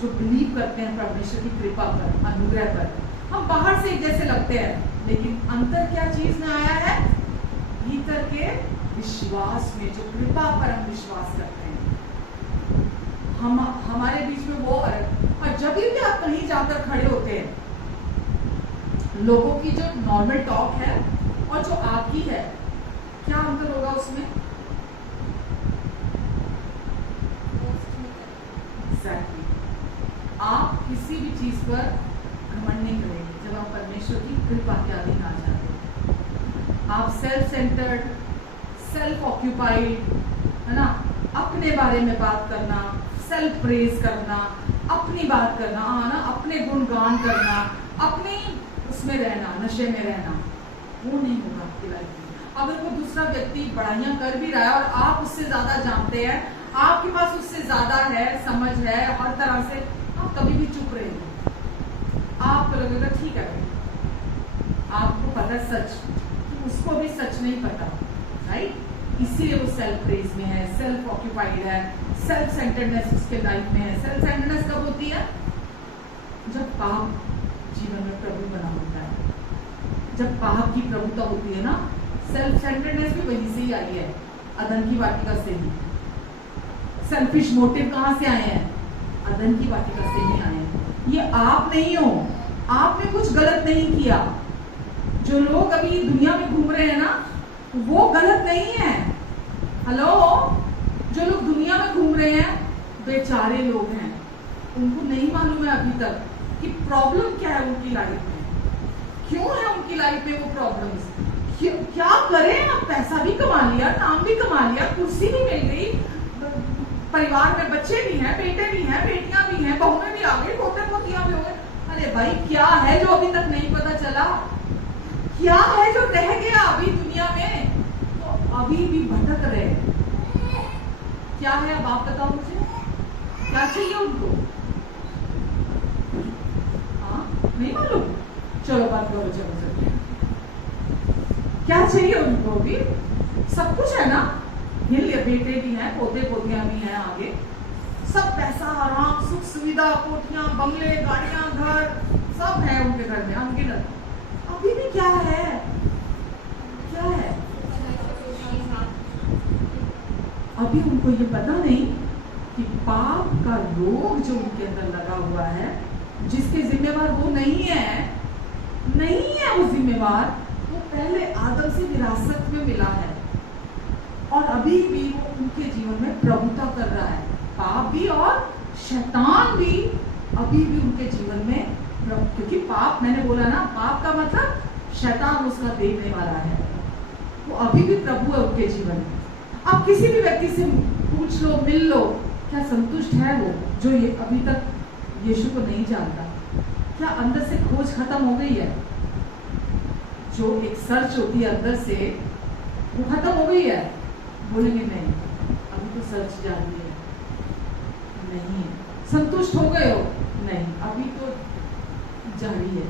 जो बिलीव करते हैं परमेश्वर की कृपा पर, अनुग्रह पर, हम बाहर से एक जैसे लगते हैं, लेकिन अंतर क्या चीज में आया है? भीतर के विश्वास में, जो कृपा पर हम विश्वास करते हैं, हमारे बीच में वो फर्क। और जब भी आप कहीं जाकर खड़े होते हैं, लोगों की जो नॉर्मल टॉक है और जो आपकी है, क्या अंतर होगा उसमें? Exactly. आप किसी भी चीज पर घमंड नहीं करेंगे जब आप परमेश्वर की कृपा के अधीन आ जाते हैं। आप सेल्फ सेंटर्ड, सेल्फ ऑक्यूपाइड, है ना, अपने बारे में बात करना, सेल्फ प्रेज करना, अपनी बात करना, ना अपने गुणगान करना, अपने उसमें रहना, नशे में रहना, वो नहीं होगा आपकी लाइफ में। अगर वो दूसरा व्यक्ति बड़ाइयां कर भी रहा है और आप उससे ज्यादा जानते हैं, आपके पास उससे ज्यादा है, समझ है, हर तरह से, आप कभी भी चुप रहेंगे। आपको लगेगा ठीक है, आपको पता सच, तो उसको भी सच नहीं पता, राइट? इसीलिए वो सेल्फ प्रेज में है, सेल्फ ऑक्यूपाइड है, सेल्फ सेंटर्डनेस उसके लाइफ में है। सेल्फ सेंटर्डनेस कब होती है? जब पाप जीवन में प्रभु बना होता है, जब पाप की प्रभुता होती है ना। सेल्फ सेंटर्डनेस भी वहीं से ही आई है, अदन की वाटिका से ही। सेल्फिश मोटिव कहाँ से आए हैं? अदन की वाटिका से ही आए हैं। ये आप नहीं हो, आपने कुछ गलत नहीं किया। जो लोग अभी दुनिया में घूम रहे हैं ना, वो गलत नहीं है। हेलो, जो लोग दुनिया में घूम रहे हैं बेचारे लोग हैं, उनको नहीं मालूम है अभी तक कि प्रॉब्लम क्या है उनकी लाइफ में, क्यों है उनकी लाइफ में वो प्रॉब्लम्स। क्या करें? अब पैसा भी कमा लिया, नाम भी कमा लिया, कुर्सी भी मिल गई, परिवार में बच्चे भी हैं, बेटे भी हैं, बेटियां भी हैं, बहुएं भी आ गई, पोते पोतियां भी हो गए। अरे भाई, क्या है जो अभी तक नहीं पता चला? क्या है जो रह गया अभी दुनिया में? तो अभी भी भटक रहे। क्या है? अब आप बताओ मुझे, क्या चाहिए उनको? हाँ, नहीं मालूम? चलो बात करो, चलो क्या चाहिए उनको? भी सब कुछ है ना, ये बेटे भी हैं, पोते पोतियां भी हैं, आगे सब पैसा, आराम, सुख सुविधा, कोठियां, बंगले, गाड़ियां, घर सब है उनके घर में अनगिनत। अभी भी क्या है? क्या है? अभी उनको ये पता नहीं कि पाप का रोग जो उनके अंदर लगा हुआ है, जिसके जिम्मेवार वो नहीं है वो जिम्मेवार, वो पहले आदम से विरासत में मिला है, और अभी भी वो उनके जीवन में प्रभुता कर रहा है। पाप भी और शैतान भी अभी भी उनके जीवन में, क्योंकि पाप, मैंने बोला ना, पाप का मतलब शैतान उसका देखने वाला है, वो अभी भी प्रभु है उनके जीवन में। आप किसी भी व्यक्ति से पूछ लो, मिल लो, क्या संतुष्ट है वो जो ये अभी तक यीशु को नहीं जानता? क्या अंदर से खोज खत्म हो गई है? जो एक सर्च होती है अंदर से, वो खत्म हो गई है? बोलेंगे नहीं, अभी तो सर्च जारी है। नहीं। संतुष्ट हो गए हो? नहीं, अभी तो जारी है।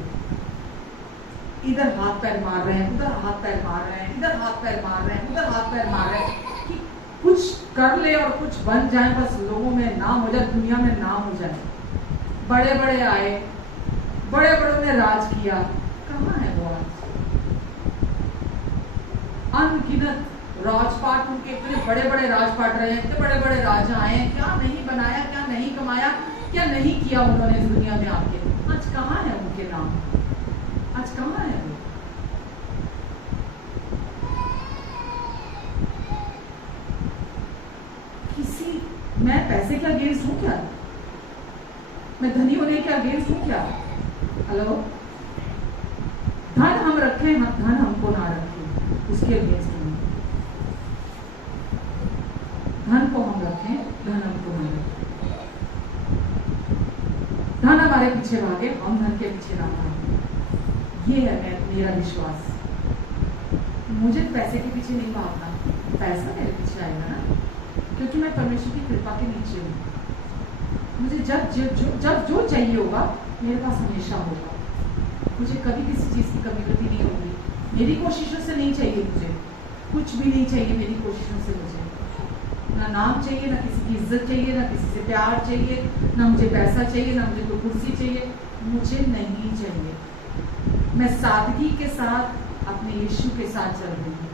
इधर हाथ पैर मार रहे हैं, उधर हाथ पैर मार रहे हैं, इधर हाथ पैर मार रहे हैं, उधर हाथ पैर मार रहे हैं कि कुछ कर ले और कुछ बन जाए, बस लोगों में नाम हो जाए, दुनिया में नाम हो जाए। बड़े बड़े आए, बड़े बड़ों ने राज किया, कहाँ है वो आज? अनगिनत राजपाट, उनके इतने बड़े बड़े राजपाट रहे, इतने बड़े बड़े राजा आए, क्या नहीं बनाया, क्या नहीं कमाया, क्या नहीं किया उन्होंने इस दुनिया में आके। आज कहाँ है उनके नाम? आज कहाँ है वो? किसी, मैं पैसे के अगेंस्ट हूँ क्या? मैं धनी होने के अगेंस्ट हूँ क्या? हेलो, धन हम रखें, धन हमको ना रखें, उसके अगेंस्ट हूँ। धन को हम रखें, धन हमको ना रखें। धन हमारे पीछे भागे, हम धन के पीछे ना भागे। ये है मेरा विश्वास। मुझे पैसे के पीछे नहीं भागना, पैसा मेरे पीछे आएगा ना, क्योंकि मैं परमेश्वर की कृपा के नीचे हूँ। मुझे जब जो चाहिए होगा मेरे पास हमेशा होगा। मुझे कभी किसी चीज़ की कमी नहीं होगी। मेरी कोशिशों से नहीं चाहिए, मुझे कुछ भी नहीं चाहिए मेरी कोशिशों से। मुझे ना नाम चाहिए, ना किसी की इज्जत चाहिए, ना किसी से प्यार चाहिए, ना मुझे पैसा चाहिए, ना मुझे कोई कुर्सी चाहिए, मुझे नहीं चाहिए। मैं सादगी के साथ अपने यीशु के साथ चल रही हूँ,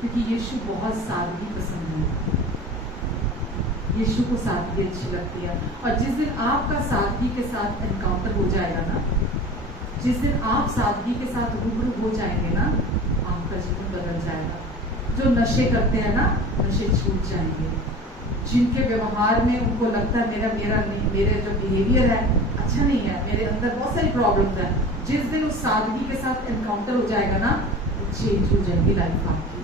क्योंकि यीशु बहुत सादगी पसंद है। यीशु को सादगी अच्छी लगती है। और जिस दिन आपका सादगी के साथ एनकाउंटर हो जाएगा ना, जिस दिन आप सादगी के साथ रूबरू हो जाएंगे ना, आपका जीवन बदल जाएगा। जो नशे करते हैं ना, नशे छूट जाएंगे। जिनके व्यवहार में उनको लगता है मेरे जो बिहेवियर है अच्छा नहीं है, मेरे अंदर बहुत सारी प्रॉब्लम्स है, जिस दिन उस सादगी के साथ एनकाउंटर हो जाएगा ना, वो चेंज हो जाएगी लाइफ आपकी।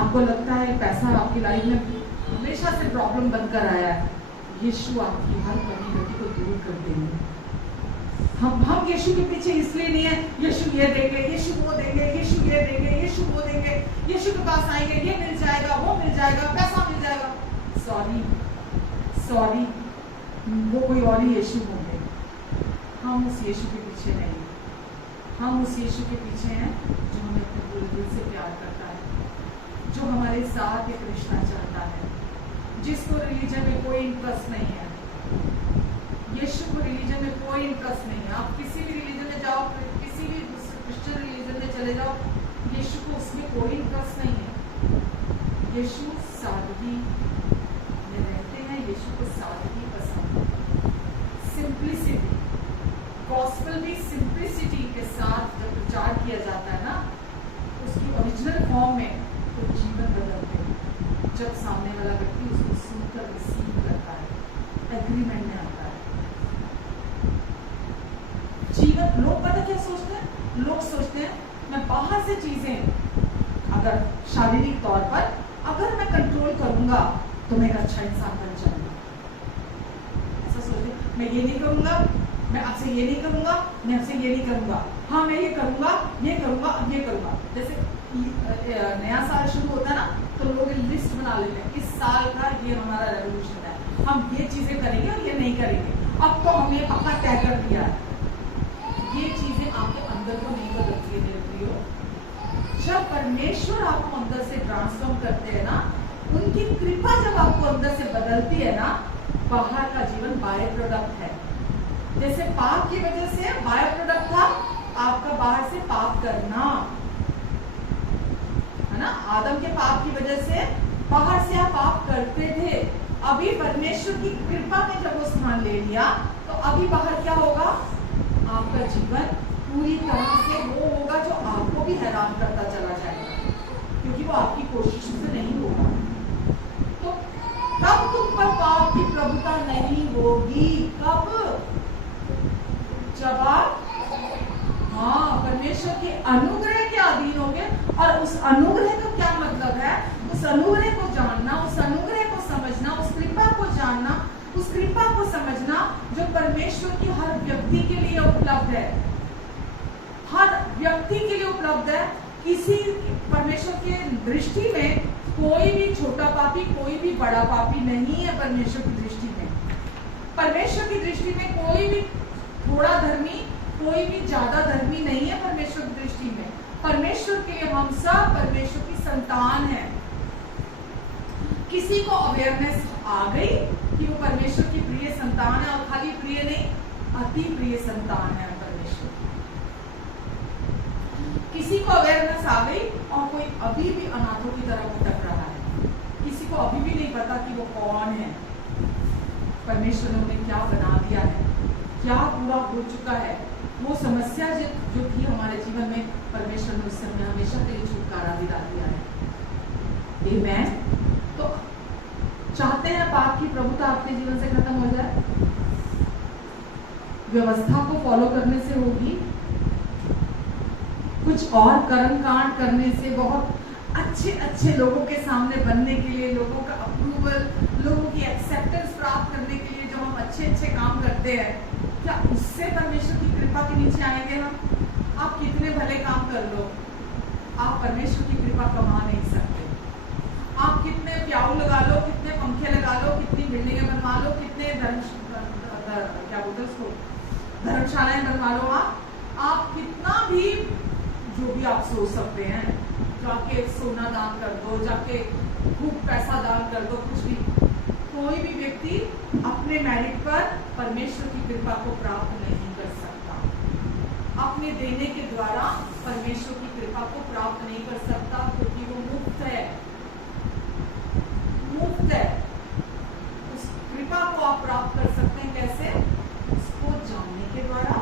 आपको लगता है पैसा आपकी लाइफ में हमेशा से प्रॉब्लम बनकर आया है, यीशु आपकी हर कमी गति को दूर कर देंगे। हम यीशु के पीछे इसलिए नहीं है, यीशु ये देंगे, यीशु वो देंगे, यीशु ये देंगे, यीशु वो देंगे, यीशु के पास आएंगे, ये मिल जाएगा, वो मिल जाएगा, पैसा मिल जाएगा। सॉरी, वो कोई और ही यीशु होंगे। हम उस यीशु के पीछे नहीं, हम उस यीशु के पीछे हैं जो हमें अपने पूरे दिल से प्यार करता है, जो हमारे साथ एक रिश्ता चाहता है, जिसको रिलीजन में कोई इंटरेस्ट नहीं है। यीशु को रिलीजन में कोई इंटरेस्ट नहीं है। आप किसी भी रिलीजन में जाओ, किसी भी क्रिश्चियन रिलीजन में चले जाओ, यीशु को उसमें कोई इंटरेस्ट नहीं है। यीशु सादगी में रहते हैं, यीशु को सादगी पसंद है। सिंप्लिसिटी, गॉस्पेल भी सिंप्लिसिटी के साथ जब प्रचार किया जाता है ना, उसकी ओरिजिनल फॉर्म में, तो जीवन बदलते हैं। जब सामने वाला व्यक्ति उसको सुनकर रिसीव करता है, एग्रीमेंट में आता है। जीवन, लोग पता क्या सोचते हैं? लोग सोचते हैं मैं बाहर से चीजें अगर शारीरिक तौर पर अगर मैं कंट्रोल करूंगा तो मैं एक अच्छा इंसान बन जाऊंगा। ऐसा सोचते हैं, मैं ये नहीं करूंगा, मैं आपसे ये नहीं करूंगा, मैं आपसे ये नहीं करूंगा, हाँ मैं ये करूंगा, ये करूंगा, ये करूंगा। जैसे नया साल शुरू होता है ना, तो लोग लिस्ट बना लेते हैं, इस साल का ये हमारा रेवोल्यूशन है, हम ये चीजें करेंगे और ये नहीं करेंगे। अब तो हमने पक्का तय कर दिया है। ये चीजें आपके अंदर को नहीं बदलती है मेरे प्रियो। जब परमेश्वर आपको अंदर से ट्रांसफॉर्म करते हैं ना, उनकी कृपा जब आपको अंदर से बदलती है ना, बाहर का जीवन बाय प्रोडक्ट है। जैसे पाप की वजह से बाय प्रोडक्ट था आपका बाहर से पाप करना, है ना। आदम के पाप की वजह से बाहर से आप पाप करते थे। अभी परमेश्वर की कृपा ने जब वो स्थान ले लिया, तो अभी बाहर क्या होगा? आपका जीवन पूरी तरह से वो होगा जो आपको भी हैरान करता चला जाएगा, क्योंकि वो आपकी कोशिशों से नहीं होगा। तो तब तुम पर पाप की प्रभुता नहीं होगी। कब? जब आप परमेश्वर के अनुग्रह के अधीन होंगे। और उस अनुग्रह का क्या मतलब है? उस अनुग्रह को जानना, उस अनुग्रह को समझना, उस कृपा को जानना, उस कृपा को समझना जो परमेश्वर की हर व्यक्ति के लिए उपलब्ध है, हर व्यक्ति के लिए उपलब्ध है। किसी परमेश्वर की दृष्टि में कोई भी छोटा पापी, कोई भी बड़ा पापी नहीं है। परमेश्वर की दृष्टि में, परमेश्वर की दृष्टि में कोई भी थोड़ा धर्मी, कोई भी ज्यादा धर्मी नहीं है परमेश्वर की दृष्टि में। परमेश्वर के लिए हम सब परमेश्वर की संतान हैं। किसी को अवेयरनेस आ गई कि वो परमेश्वर की प्रिय संतान है, और खाली प्रिय नहीं, अति प्रिय संतान है परमेश्वर। किसी को अवेयरनेस आ गई और कोई अभी भी अनाथों की तरह भटक रहा है, किसी को अभी भी नहीं पता कि वो कौन है, परमेश्वर ने उन्हें क्या बना दिया है, क्या पूरा हो चुका है। वो समस्या जो थी हमारे जीवन में, परमेश्वर ने उससे हमें हमेशा के लिए छुटकारा दिला दिया है। आमेन। तो चाहते हैं पाप की प्रभुता आपके जीवन से खत्म हो जाए? व्यवस्था को फॉलो करने से होगी, कुछ और कर्म कांड करने से, बहुत अच्छे अच्छे लोगों के सामने बनने के लिए, लोगों का अप्रूवल, लोगों की एक्सेप्टेंस प्राप्त करने के लिए जो हम अच्छे अच्छे काम करते हैं, क्या उससे परमेश्वर की कृपा के नीचे आएंगे हम? आप कितने भले काम कर लो, आप परमेश्वर की कृपा कमा नहीं सकते। आप कितने प्याऊ लगा लो, कितने पंखे लगा लो, कितनी बिल्डिंगें बनवा लो, कितने धर्मशालाएं बनवा लो, आप कितना भी जो भी आप सोच सकते हैं, जाके सोना दान कर दो, जाके खूब पैसा दान कर दो, कुछ भी, कोई भी व्यक्ति अपने मेरिट पर परमेश्वर की कृपा को प्राप्त नहीं कर सकता। अपने देने के द्वारा परमेश्वर की कृपा को प्राप्त नहीं कर सकता, क्योंकि वो मुफ्त है, मुफ्त है। उस कृपा को आप प्राप्त कर सकते हैं कैसे? उसको जानने के द्वारा,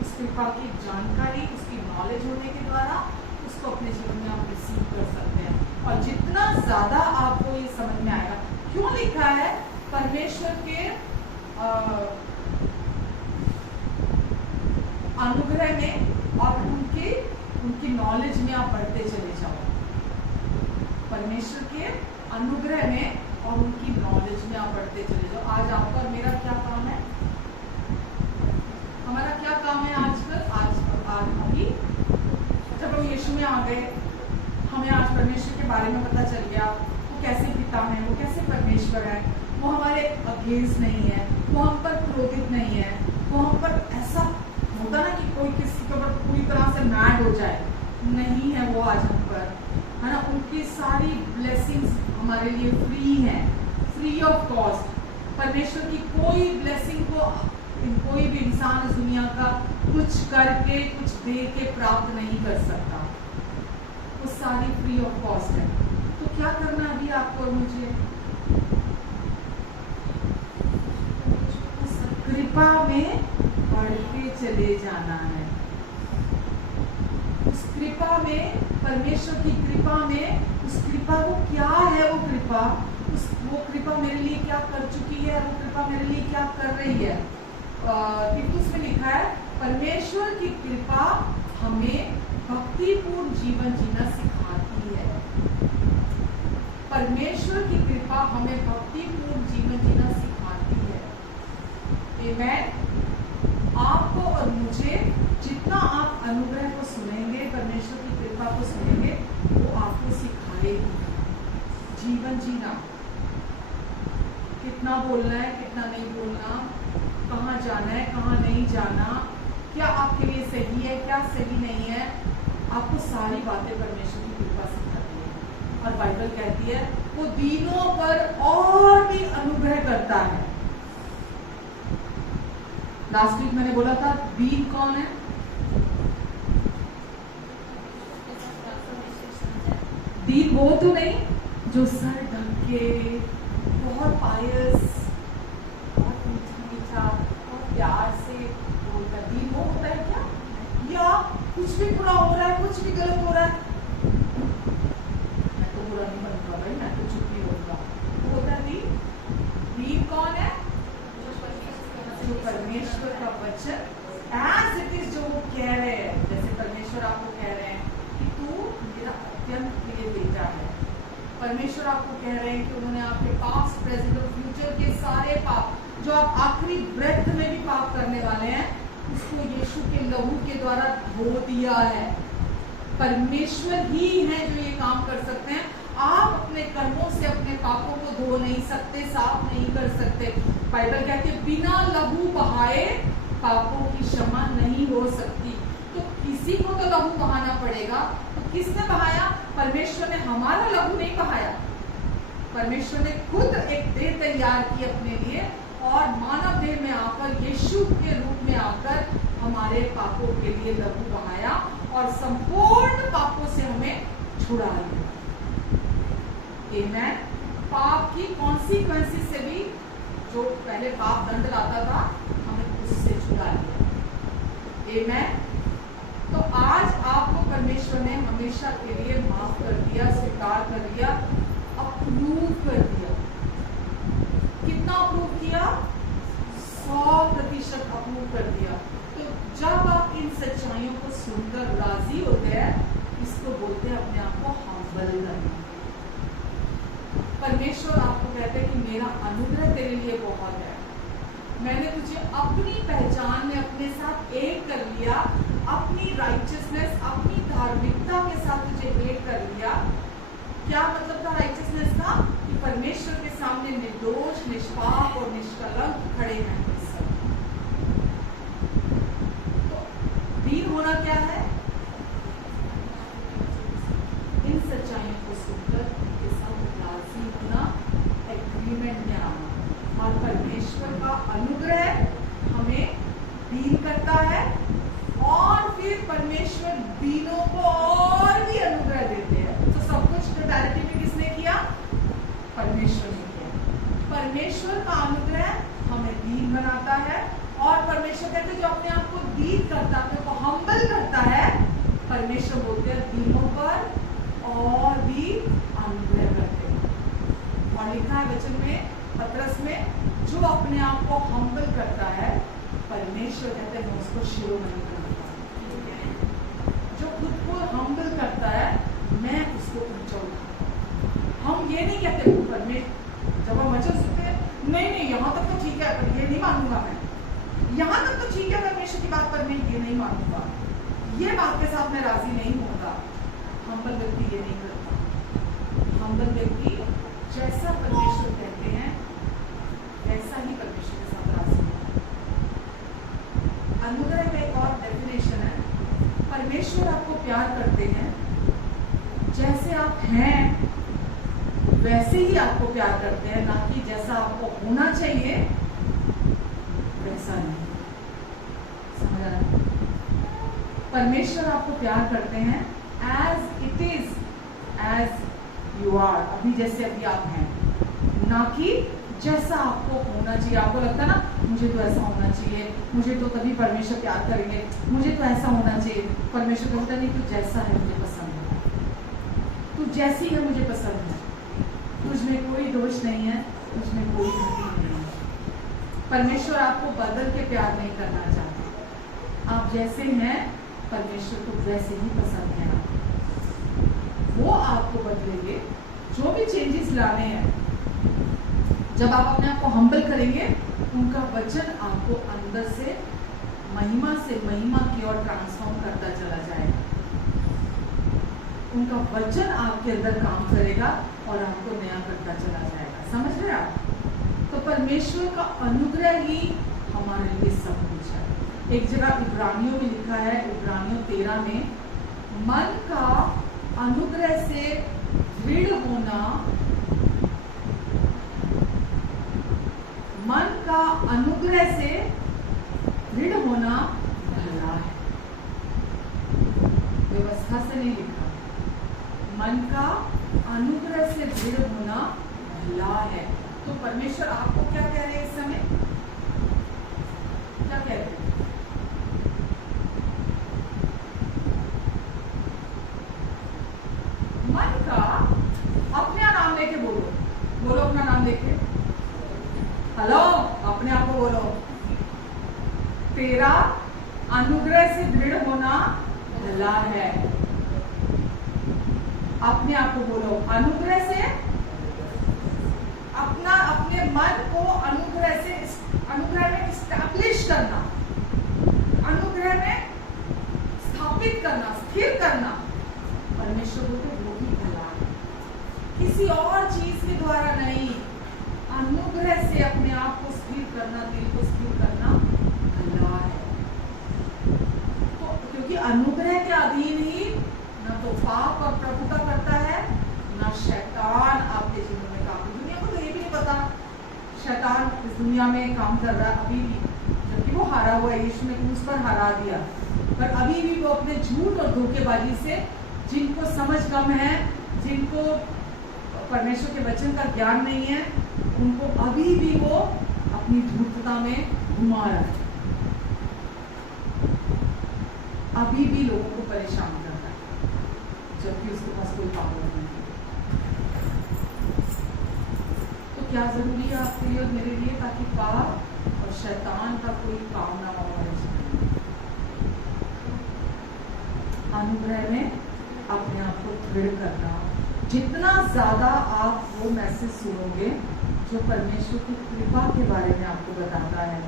उस कृपा की जानकारी, उसकी नॉलेज होने के द्वारा उसको अपने जीवन में आप रिसीव कर सकते हैं। और जितना ज्यादा आपको ये समझ में आएगा, क्यों लिखा है परमेश्वर के अनुग्रह में और उनकी नॉलेज में आप बढ़ते चले जाओ। परमेश्वर के अनुग्रह में और उनकी नॉलेज में आप बढ़ते चले जाओ। आज आपका और मेरा क्या काम है? हमारा क्या काम है आजकल? आज अभी जब हम यीशु में आ गए, हमें आज परमेश्वर के बारे में पता चल गया, वो कैसे पिता है, वो कैसे परमेश्वर है, वो हमारे अगेंस्ट नहीं है, वो हम पर क्रोधित नहीं है, वो हम पर ऐसा होता ना कि कोई किसी के ऊपर पूरी तरह से मैड हो जाए, नहीं है वो आज हम पर, है ना। उनकी सारी ब्लेसिंग्स हमारे लिए फ्री है, फ्री ऑफ कॉस्ट। परमेश्वर की कोई ब्लेसिंग को कोई भी इंसान इस दुनिया का कुछ करके, कुछ दे के प्राप्त नहीं कर सकता, वो सारी फ्री ऑफ कॉस्ट है। तो क्या करना अभी आपको और मुझे? उस कृपा में बढ़ते चले जाना है। उस कृपा में, परमेश्वर की कृपा में, उस कृपा को क्या है, वो कृपा, वो कृपा मेरे लिए क्या कर चुकी है, वो कृपा मेरे लिए क्या कर रही है। तीतुस में लिखा है, परमेश्वर की कृपा हमें भक्तिपूर्ण जीवन जीना सिखाती है। परमेश्वर की कृपा हमें भक्तिपूर्ण जीवन जीना सिखाती है। आमेन। आपको और मुझे जितना आप अनुग्रह को सुनेंगे, परमेश्वर की कृपा को सुनेंगे, वो आपको सिखाएगी जीवन जीना, कितना बोलना है, कितना नहीं बोलना, कहाँ जाना है, कहाँ नहीं जाना, क्या आपके लिए सही है, क्या सही नहीं है, आपको सारी बातें परमेश्वर की कृपा सिखाती है। और बाइबल कहती है वो दीनों पर और भी अनुग्रह करता है। लास्ट वीक मैंने बोला था दीन कौन है? दीन वो तो नहीं जो सर ढक के बहुत पायस, बहुत मीठा मीठा, बहुत प्यार से बोलता, दीन वो होता है क्या? या कुछ भी बुरा हो रहा है, कुछ भी गलत हो रहा है, मैं तो बुरा नहीं बनूंगा भाई, मैं तो चुप ही होगा, वो होता है दीन। दीन कौन है? जो परमेश्वर का वचन एज इट इज जो वो कह रहे हैं, जैसे परमेश्वर आपको कह रहे हैं कि तू मेरा अत्यंत प्रिय बेटा है। परमेश्वर आपको कह रहे हैं कि उन्होंने आपके पास्ट, प्रेजेंट और फ्यूचर के सारे पाप, जो आप आखिरी ब्रेथ में भी पाप करने वाले हैं, उसको यीशु के लहू के द्वारा धो दिया है। परमेश्वर ही है जो ये काम कर सकते हैं। आप अपने कर्मों से अपने पापों को धो नहीं सकते, साफ नहीं कर सकते। बाइबल कहती है बिना लहू बहाए पापों की क्षमा नहीं हो सकती। तो किसी को तो लहू बहाना पड़ेगा। तो किसने बहाया? परमेश्वर ने हमारा लहू नहीं बहाया। परमेश्वर ने खुद एक देह तैयार की अपने लिए और मानव देह में आकर, यीशु के रूप में आकर हमारे पापों के लिए लहू बहाया और संपूर्ण पापों से हमें छुड़ा लिया। आमेन। पाप की कॉन्सिक्वेंसेस से भी, जो पहले पाप दंड लाता था, हमें उससे छुड़ा लिया। आमेन। तो आज आपको परमेश्वर ने हमेशा के लिए माफ कर दिया, स्वीकार कर दिया, अप्रूव कर दिया। कितना अप्रूव किया? 100% अप्रूव कर दिया। तो जब आप इन सच्चाइयों को सुनकर राजी होते हैं, इसको बोलते हैं अपने आप को हम्बल करना। परमेश्वर आपको कहते हैं कि मेरा अनुग्रह तेरे लिए बहुत है, मैंने तुझे अपनी पहचान में अपने साथ एक कर लिया, अपनी राइचियसनेस, अपनी धार्मिकता के साथ तुझे एक कर लिया। क्या मतलब था राइचियसनेस का? कि परमेश्वर के सामने निर्दोष, निष्पाप और निष्कलंक खड़े हैं। तो दीन होना क्या है? इन सच्चाइयों को सुनकर उनके साथ राजी होना, एग्रीमेंट में आना। और परमेश्वर का अनुग्रह हमें दीन करता है और फिर परमेश्वर दीनों को और भी अनुग्रह देते हैं। तो सब कुछ टोटलिटी में किसने किया? परमेश्वर ने किया। परमेश्वर का अनुग्रह हमें दीन बनाता है और परमेश्वर कहते हैं जो अपने आप को दीन करता है, अपने को हम्बल करता है, परमेश्वर बोलते हैं दीनों पर और भी अनुग्रह करते हैं। और लिखा है वचन में, पतरस में, जो अपने आप को हम्बल करता है, परमेश्वर कहते हैं उसको शिरोमणि बनाता है। जो खुद को हम्बल करता है, मैं उसको ऊंचा उठाता। हम ये नहीं कहते परमेश्वर, जब हम वचन सुनते हैं, नहीं यहाँ तक तो ठीक है पर ये नहीं मानूंगा मैं, यहाँ तक तो ठीक है परमेश्वर की बात पर मैं ये नहीं मानूंगा, ये बात के साथ मैं राजी नहीं होगा। हम्बल व्यक्ति ये नहीं करता। हम्बल व्यक्ति जैसा परमेश्वर कहते हैं वैसा ही परमेश्वर के साथ राजी होता है। अनुग्रह का एक और डेफिनेशन है, परमेश्वर आपको प्यार करते हैं, जैसे आप हैं वैसे ही आपको प्यार करते हैं, ना कि जैसा आपको होना चाहिए वैसा नहीं। समझ आ रहा है? परमेश्वर आपको प्यार करते हैं as it is, as you are, अभी जैसे अभी आप हैं, ना कि जैसा आपको होना चाहिए। आपको लगता है ना, मुझे तो ऐसा होना चाहिए, मुझे तो तभी परमेश्वर प्यार करेंगे, मुझे तो ऐसा होना चाहिए। परमेश्वर कहता नहीं, तू जैसा है मुझे पसंद है, तू जैसी है मुझे पसंद है, तुझमें कोई दोष नहीं है, तुझमें कोई गलती नहीं है। परमेश्वर आपको बदल के प्यार नहीं करना चाहते। आप जैसे हैं परमेश्वर को वैसे ही पसंद है। वो आपको बदलेंगे, जो भी चेंजेस लाने हैं, जब आप अपने आप को हम्बल करेंगे, उनका वचन आपको अंदर से महिमा की ओर ट्रांसफॉर्म करता चला जाएगा। उनका वचन आपके अंदर काम करेगा और आपको नया करता चला जाएगा। समझ रहे आप? तो परमेश्वर का अनुग्रह ही हमारे लिए सब कुछ है। एक जगह इब्रानियों में लिखा है, इब्रानियों 13 में, मन का अनुग्रह से दृढ़ होना, मन का अनुग्रह से दृढ़ होना भला है। व्यवस्था से नहीं लिखा, मन का अनुग्रह से दृढ़ होना भला है। तो परमेश्वर आपको क्या कह रहे हैं इस समय? क्या कह रहे हैं? मन का, अपना नाम लेके बोलो, बोलो अपना नाम लेके, हेलो, अपने आप को बोलो, तेरा अनुग्रह से दृढ़ होना भला है। अपने आप को बोलो, अनुग्रह से, अपने मन को अनुग्रह में स्टैब्लिश करना, अनुग्रह में स्थापित करना, स्थिर करना, परमेश्वर को वो भी भला है। किसी और चीज के द्वारा नहीं, अनुग्रह से अपने आप को स्थिर करना, दिल को स्थिर करना भला है। क्योंकि अनुग्रह के अधीन ही न तो पाप और प्रभुता करता है, न शैतान आपके जीवन में काम। दुनिया को तो ये भी नहीं पता शैतान इस दुनिया में काम कर रहा है अभी भी, जबकि वो हारा हुआ है, यीशु ने क्रूस पर हरा दिया, पर अभी भी वो अपने झूठ और धोखेबाजी से, जिनको समझ कम है, जिनको परमेश्वर के वचन का ज्ञान नहीं है, उनको अभी भी वो अपनी धूर्तता में घुमा रहा है, अभी भी लोगों को परेशान करता है, जबकि उसके पास कोई पावर नहीं है। तो क्या जरूरी है आपके लिए और मेरे लिए, ताकि पाप और शैतान का कोई काम ना हो हमारे जीवन में। अनुग्रह में अपने आप को दृढ़ करना। जितना ज्यादा आप वो मैसेज सुनोगे जो परमेश्वर की कृपा के बारे में आपको बताता है,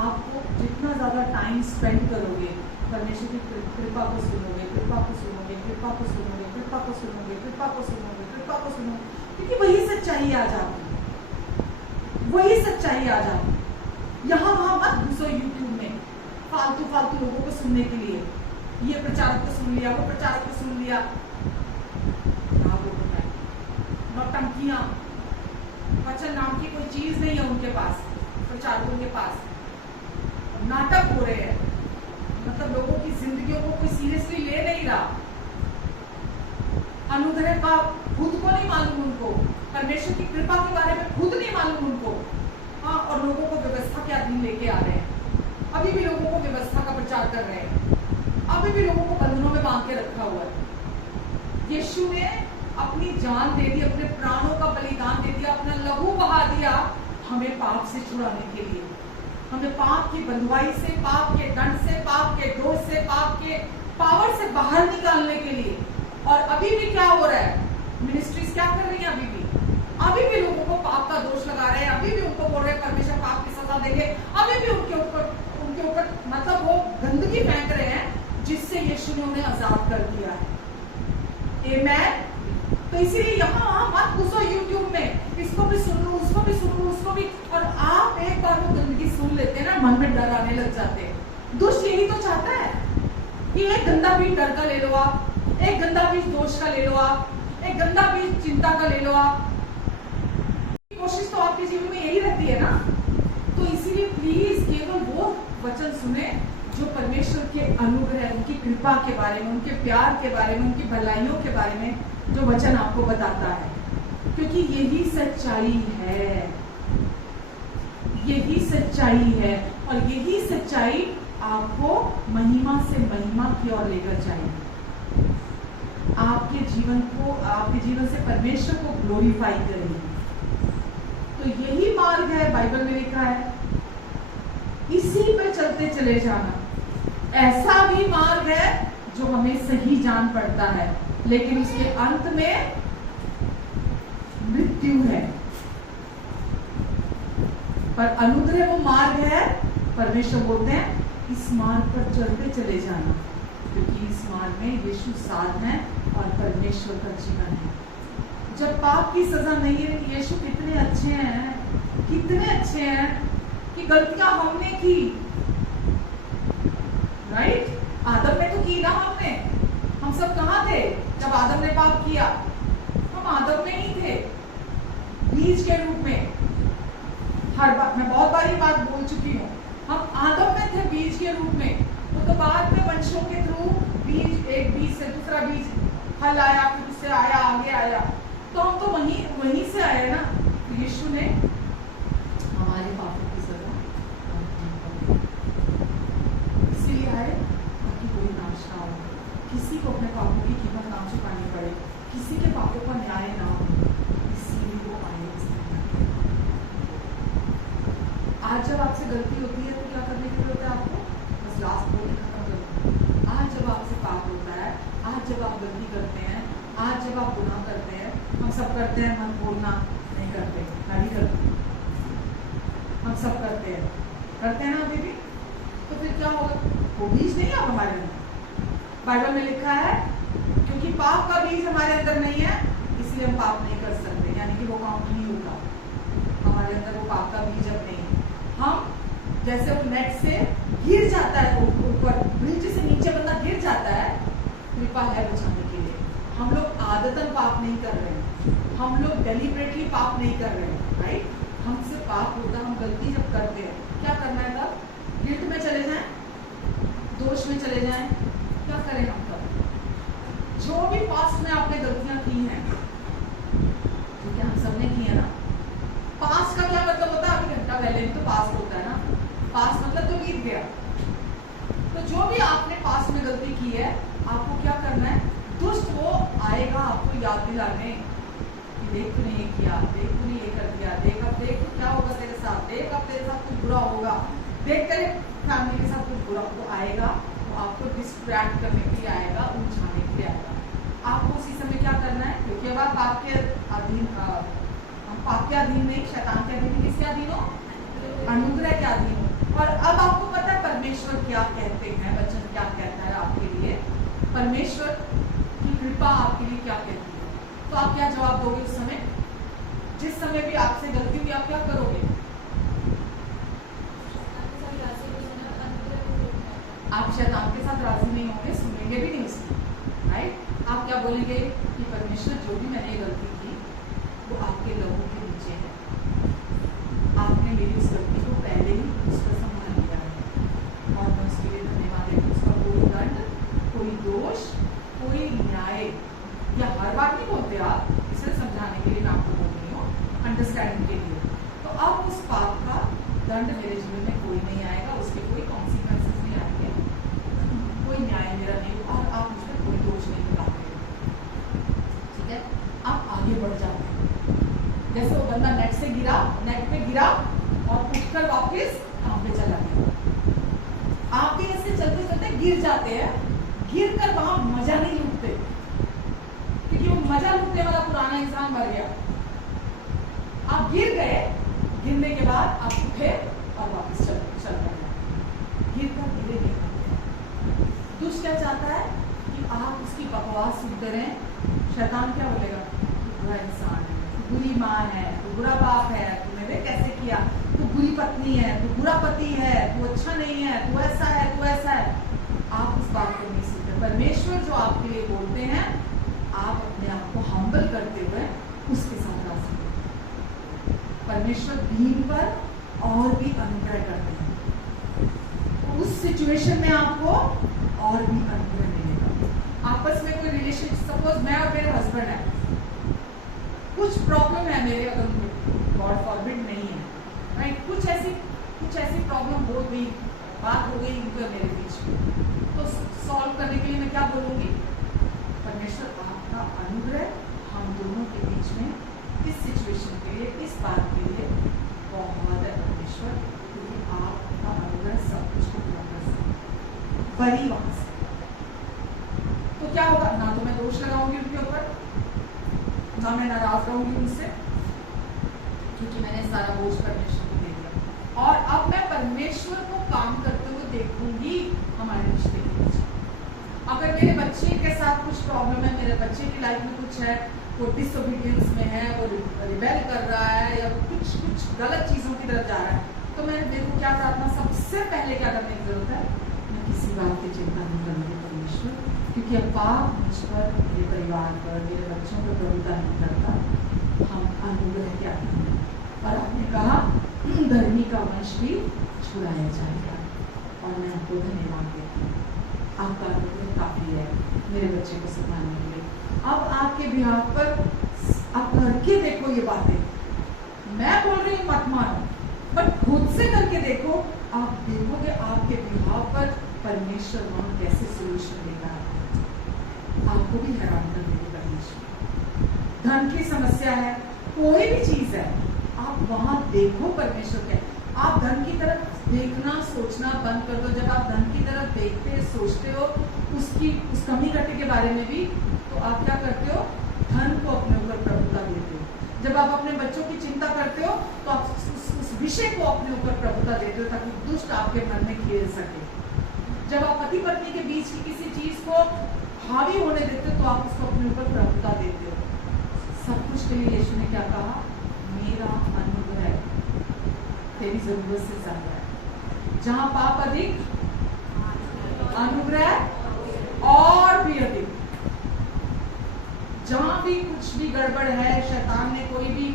आपको जितना ज्यादा टाइम स्पेंड करोगे परमेश्वर की कृपा को सुनोगे, कृपा को सुनोगे, कृपा को सुनोगे, कृपा को सुनोगे, कृपा को सुनोगे, कृपा को सुनोगे, क्योंकि वही सच्चाई आ जाती, वही सच्चाई आ जाती। यहाँ वहां मत घुसो यूट्यूब में फालतू फालतू लोगों को सुनने के लिए, ये प्रचारक को सुन लिया, वो प्रचारक को सुन लिया, नौटंकियां, वचन नाम की कोई चीज नहीं है उनके पास, प्रचारकों के पास नाटक हो रहे हैं, मतलब लोगों की जिंदगियों को कोई सीरियसली ले नहीं रहा। अनुग्रह का खुद को नहीं मालूम उनको, परमेश्वर की कृपा के बारे में खुद नहीं मालूम उनको, हाँ, और लोगों को व्यवस्था के अधीन लेके आ रहे हैं, अभी भी लोगों को व्यवस्था का प्रचार कर रहे हैं, अभी भी लोगों को बंधनों में बांध के रखा हुआ है। यीशु ने अपनी जान दे दी, अपने प्राणों का बलिदान दे दिया, अपना लहू बहा दिया हमें पाप से छुड़ाने के लिए, हमें पाप की बंधुआई से, पाप के दंड से, पाप के दोष से, पाप के पावर से बाहर निकालने के लिए। और अभी भी क्या हो रहा है, मिनिस्ट्रीज क्या कर रही है, अभी भी लोगों को पाप का दोष लगा रहे हैं, अभी भी उनको बोल रहे हैं परमेश्वर पाप की सजा देंगे, अभी भी उनके ऊपर मतलब वो गंदगी फेंक रहे हैं जिससे यीशु ने उन्हें आजाद कर दिया है। आमेन। तो इसीलिए यहाँ वहां मत घुसो यूट्यूब में, इसको भी सुन लो, उसको भी सुन लो, उसको भी, और आप एक बार वो गंदगी सुन लेते हैं ना, मन में डर आने लग जाते हैं। दुष्ट यही तो चाहता है कि एक गंदा बीज डर का ले लो आप, एक गंदा बीज दोष का ले लो आप, एक गंदा बीज चिंता का ले लो आप। कोशिश तो आपके जीवन में यही रहती है ना। तो इसीलिए प्लीज केवल वो वचन सुने जो परमेश्वर के अनुग्रह, उनकी कृपा के बारे में, उनके प्यार के बारे में, उनकी भलाइयों के बारे में जो वचन आपको बताता है, क्योंकि यही सच्चाई है, यही सच्चाई है, और यही सच्चाई आपको महिमा से महिमा की ओर लेकर जाएगी, आपके जीवन को, आपके जीवन से परमेश्वर को ग्लोरीफाई करेगी। तो यही मार्ग है, बाइबल में लिखा है, इसी पे चलते चले जाना। ऐसा भी मार्ग है जो हमें सही जान पड़ता है, लेकिन उसके अंत में मृत्यु है। पर अनुग्रह वो मार्ग है, परमेश्वर बोलते हैं इस मार्ग पर चलते चले जाना, क्योंकि इस मार्ग में यीशु साथ है और परमेश्वर का जीवन है। जब पाप की सजा नहीं है, यीशु कितने अच्छे हैं, कितने अच्छे हैं कि गलतियां हमने की, राइट? आदम ने तो की ना, हम सब कहाँ थे जब आदम ने पाप किया? हम आदम में ही थे, बीज के रूप में। हर बार मैं बहुत बार ये बात बोल चुकी हूँ, हम आदम में थे बीज के रूप में। वो तो बाद में वंशों के थ्रू बीज, एक बीज से दूसरा बीज हल आया, फिर उससे आया, आगे आया, तो हम तो वहीं से आए ना। तो यीशु ने हमारे पापों की सजा इसलिए आए ताकि कोई नाश ना हो, किसी को अपने पापों की कीमत ना चुकानी पड़े, किसी के पापों का न्याय ना हो, इसीलिए वो आए। आज जब आपसे गलती होती है तो क्या करने के लिए होता है आपको? बस लास्ट बोल खत्म कर। आज जब आपसे पाप होता है, आज जब आप गलती करते हैं, आज जब आप गुनाह करते हैं, हम सब करते हैं, मन बोलना नहीं करते, गाली करते हैं, हम सब करते हैं ना अभी भी। तो फिर क्या होगा? वो बीज नहीं है हमारे अंदर। बाइबल में लिखा है क्योंकि पाप का बीज हमारे अंदर नहीं है, इसलिए हम पाप नहीं कर सकते, यानी कि वो काउंट नहीं होता हमारे अंदर, वो पाप का बीज अब नहीं है। हम जैसे वो नेट से गिर जाता है ऊपर, ब्रिज से नीचे बंदा गिर कृपा है बचाने के लिए। हम लोग आदतन पाप नहीं कर रहे हैं, हम लोग डेलिबरेटली पाप नहीं कर रहे हैं, राइट। हमसे पाप होता, हम गलती जब करते हैं, क्या करना है तब? गिल्ट में चले जाएं, दोष में चले जाएं, क्या करें हम तब? जो भी पास्ट में आपने गलतियां की हैं, ठीक है, हम सबने की है ना। पास्ट का क्या मतलब होता है? अभी घंटा पहले भी तो पास्ट होता है ना। पास्ट मतलब तो बीत गया। तो जो भी आपने पास्ट में गलती की है, आपको क्या करना है? दुष्ट वो आएगा आपको याद दिलाने कि देख तूने ये किया, देख तूने ये कर दिया, देख अब देख क्या होगा तेरे साथ, देख अब तेरे साथ कुछ बुरा होगा, देख तेरे फैमिली के साथ कुछ बुरा वो आएगा। वो आपको डिस्ट्रैक्ट करने के लिए आएगा, उलझाने के लिए आएगा। आपको उसी समय क्या करना है? क्योंकि अब आप पाप के अधीन, हम पाप के अधीन नहीं, शैतान के अधीन, किसके अधीन हो? अनुग्रह के अधीन हो। और अब आपको पता है परमेश्वर क्या कहते हैं, वचन क्या कहता है आपके लिए, परमेश्वर की कृपा आपके लिए क्या कहती है। तो आप क्या जवाब दोगे उस समय? जिस समय भी आपसे गलती हुई, आप क्या करोगे? आप शैतान के साथ राजी नहीं होंगे, सुनेंगे भी नहीं उसकी, राइट। आप क्या बोलेंगे कि परमेश्वर जो भी मैंने गलती की वो आपके लोगों के नीचे है, आपने मेरी उस गलती को पहले ही उस पर संभाल लिया है और मैं उसके लिए धन्यवाद देती हूँ। उसका कोई दंड, कोई दोष, कोई न्याय, या हर बात नहीं बोलते आप, इसे समझाने के लिए मैं आपको बोल रही हूँ, अंडरस्टैंडिंग के लिए। तो अब उस पाप का दंड मेरे जीवन में कोई नहीं आएगा, उसके कोई कॉन्सिक्वेंसेस नहीं आएंगे, कोई न्याय मेरा नहीं होगा और आप मुझ पर कोई दोष नहीं लगाते, ठीक है। आप आगे बढ़ जाते हैं। जैसे वो बंदा नेट से गिरा, नेट पे गिरा और उठकर वापस काम पे चला गया। आप भी ऐसे चलते चलते गिर जाते हैं, गिर कर वहां मजा नहीं लूटते, क्योंकि वो मजा लूटने वाला पुराना इंसान मर गया। आप गिर गए, गिरने के बाद आप उठे और वापस चल गए। गिर कर गिरे नहीं। दुष्ट क्या चाहता है कि आप उसकी बकवास सुनते रहें। शैतान क्या बोलेगा? बुरा इंसान है, तू बुरी माँ है, तू बुरा बाप है, तूने देख कैसे किया, तू बुरी पत्नी है, तू बुरा पति है, तू अच्छा नहीं है, तू ऐसा है, तू ऐसा है। आप उस बात को नहीं सुनते। परमेश्वर जो आपके लिए बोलते हैं, आप अपने आप को हम्बल करते हुए उसके साथ राजी हो। परमेश्वर दीन पर और भी अनुग्रह करते हैं, उस सिचुएशन में आपको और भी अनुग्रह मिलेगा। आपस में कोई रिलेशन, सपोज मैं और मेरे हस्बैंड है, कुछ प्रॉब्लम है मेरे, अगर गॉड फॉरबिड नहीं है, राइट, कुछ ऐसी प्रॉब्लम हो गई, बात हो गई उनके मेरे बीच में, तो सॉल्व करने के लिए मैं क्या बोलूंगी? परमेश्वर आपका अनुग्रह हम दोनों के बीच में इस सिचुएशन के लिए, इस बात के लिए बहुत है परमेश्वर, क्योंकि आपका अनुग्रह सब कुछ को पूरा कर सकता। बड़ी वहां से तो क्या होगा? ना तो मैं दोष लगाऊंगी उनके ऊपर, ना मैं नाराज रहूंगी उनसे, क्योंकि मैंने सारा बोझ परमेश्वर को दे दिया। और अब मैं परमेश्वर को काम करते हुए देखूंगी हमारे रिश्ते के बीच। अगर मेरे बच्चे के साथ कुछ प्रॉब्लम है, मेरे बच्चे की लाइफ में कुछ है, वो डिसोबीडियंस में है, वो रिबेल कर रहा है, या कुछ गलत चीजों की तरफ जा रहा है, तो मेरे को क्या प्रार्थना, सबसे पहले क्या करने की जरूरत है? मैं किसी बात की चिंता नहीं करूंगी परमेश्वर, क्योंकि अब पाप मुझ पर, मेरे परिवार पर, मेरे बच्चों पर प्रभुता नहीं करता। हम अनुग्रह क्या करें? और आपने कहा धर्मी का वंश भी छुड़ाया जाएगा, और मैं आपको धन्यवाद देती हूँ। आपका अनुग्रह काफी है मेरे बच्चे को सिखाने के लिए। अब आपके बिहाफ पर आप करके देखो ये बातें, मैं बोल रही हूँ मत मानो, बट खुद से करके देखो। आप देखोगे आपके बिहाफ पर परमेश्वर वहां कैसे सोल्यूशन देगा, आपको भी हैरान कर देगी परमेश्वर। धन की समस्या है, कोई भी चीज है, आप वहां देखो परमेश्वर क्या। आप धन की तरफ देखना सोचना बंद कर दो। जब आप धन की तरफ देखते सोचते हो उस कमी घटे के बारे में भी, तो आप क्या करते हो? धन को अपने ऊपर प्रभुता देते हो। जब आप अपने बच्चों की चिंता करते हो, तो आप उस विषय को अपने ऊपर प्रभुता देते हो, ताकि दुष्ट आपके मन में खेल सके। जब आप पति पत्नी के बीच की किसी चीज को हावी होने देते हो, तो आप उसको अपने ऊपर प्रभुता देते हो। सब कुछ के लिए यीशु ने क्या कहा? मेरा अनुग्रह तेरी जरूरत से ज्यादा है। जहां पाप अधिक, अनुग्रह और भी अधिक। जहाँ भी कुछ भी गड़बड़ है, शैतान ने कोई भी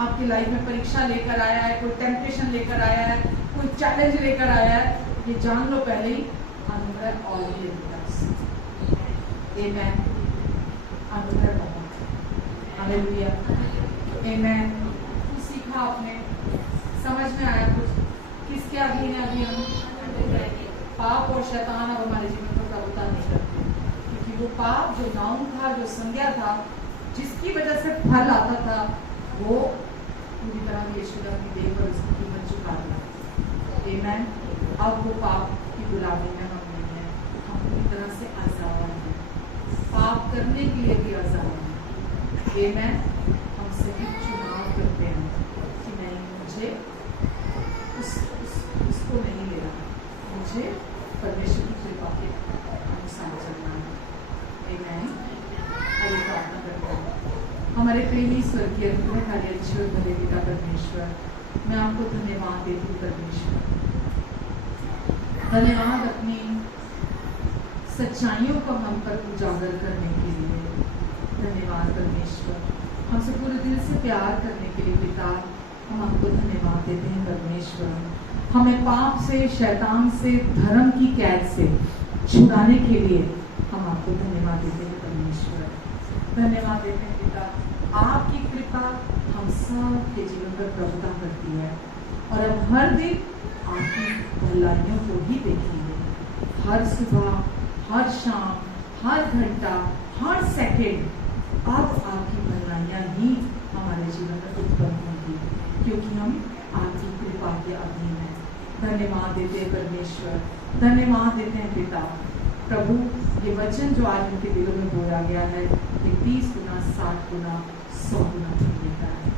आपकी लाइफ में परीक्षा लेकर आया है, कोई टेम्पटेशन लेकर आया है, कोई चैलेंज लेकर आया है, ये जान लो पहले ही अनुग्रह ऑलरेडी आमेन। अनुग्रह बहुत, हालेलुया, आमेन। कुछ सीखा आपने, समझ में आया कुछ? किसके अधीन है अभी हम? पाप और शैतान अब हमारे जीवन पर प्रभुता नहीं करते, क्योंकि वो पाप जो नाउन था, जो संज्ञा था, जिसकी वजह से फल आता था, वो पूरी तरह यीशु ने अपनी देह पर उसकी कीमत चुका दिया। आमेन। अब वो पाप की गुलामी में हम नहीं है, हम पूरी तरह से आजाद हैं, पाप करने के लिए भी आजाद हैं। आमेन। हम सही चुनाव करते हैं कि नहीं, मुझे उसको नहीं लेना, मुझे परमेश्वर की कृपा के अनुसार चलना है। आमेन। आइए प्रार्थना करते हैं। हमारे प्रेमी स्वर्गीय अनुग्रहकारी अच्छे और भले पिता परमेश्वर, मैं आपको धन्यवाद देती हूँ परमेश्वर। धन्यवाद अपनी सच्चाइयों को हम पर उजागर करने के लिए। धन्यवाद परमेश्वर, हमसे पूरे दिल से प्यार करने के लिए पिता, हम आपको धन्यवाद देते हैं परमेश्वर। हमें पाप से, शैतान से, धर्म की कैद से छुड़ाने के लिए हम आपको धन्यवाद देते हैं परमेश्वर। धन्यवाद देते हैं पिता, आपकी कृपा हम सब के जीवन पर प्रभुता करती है, और अब हर दिन आपकी भलाइयों को ही देखेंगे। हर सुबह, हर शाम, हर घंटा, हर सेकंड अब आपकी भलाइयाँ ही हमारे जीवन में उत्पन्न होंगी, क्योंकि हम आपकी कृपा के अधीन हैं। धन्यवाद देते हैं परमेश्वर, धन्यवाद देते हैं पिता। प्रभु, ये वचन जो आज उनके दिलों में बोया गया है, ये 30 गुना, 60 गुना, 100 गुना देता है।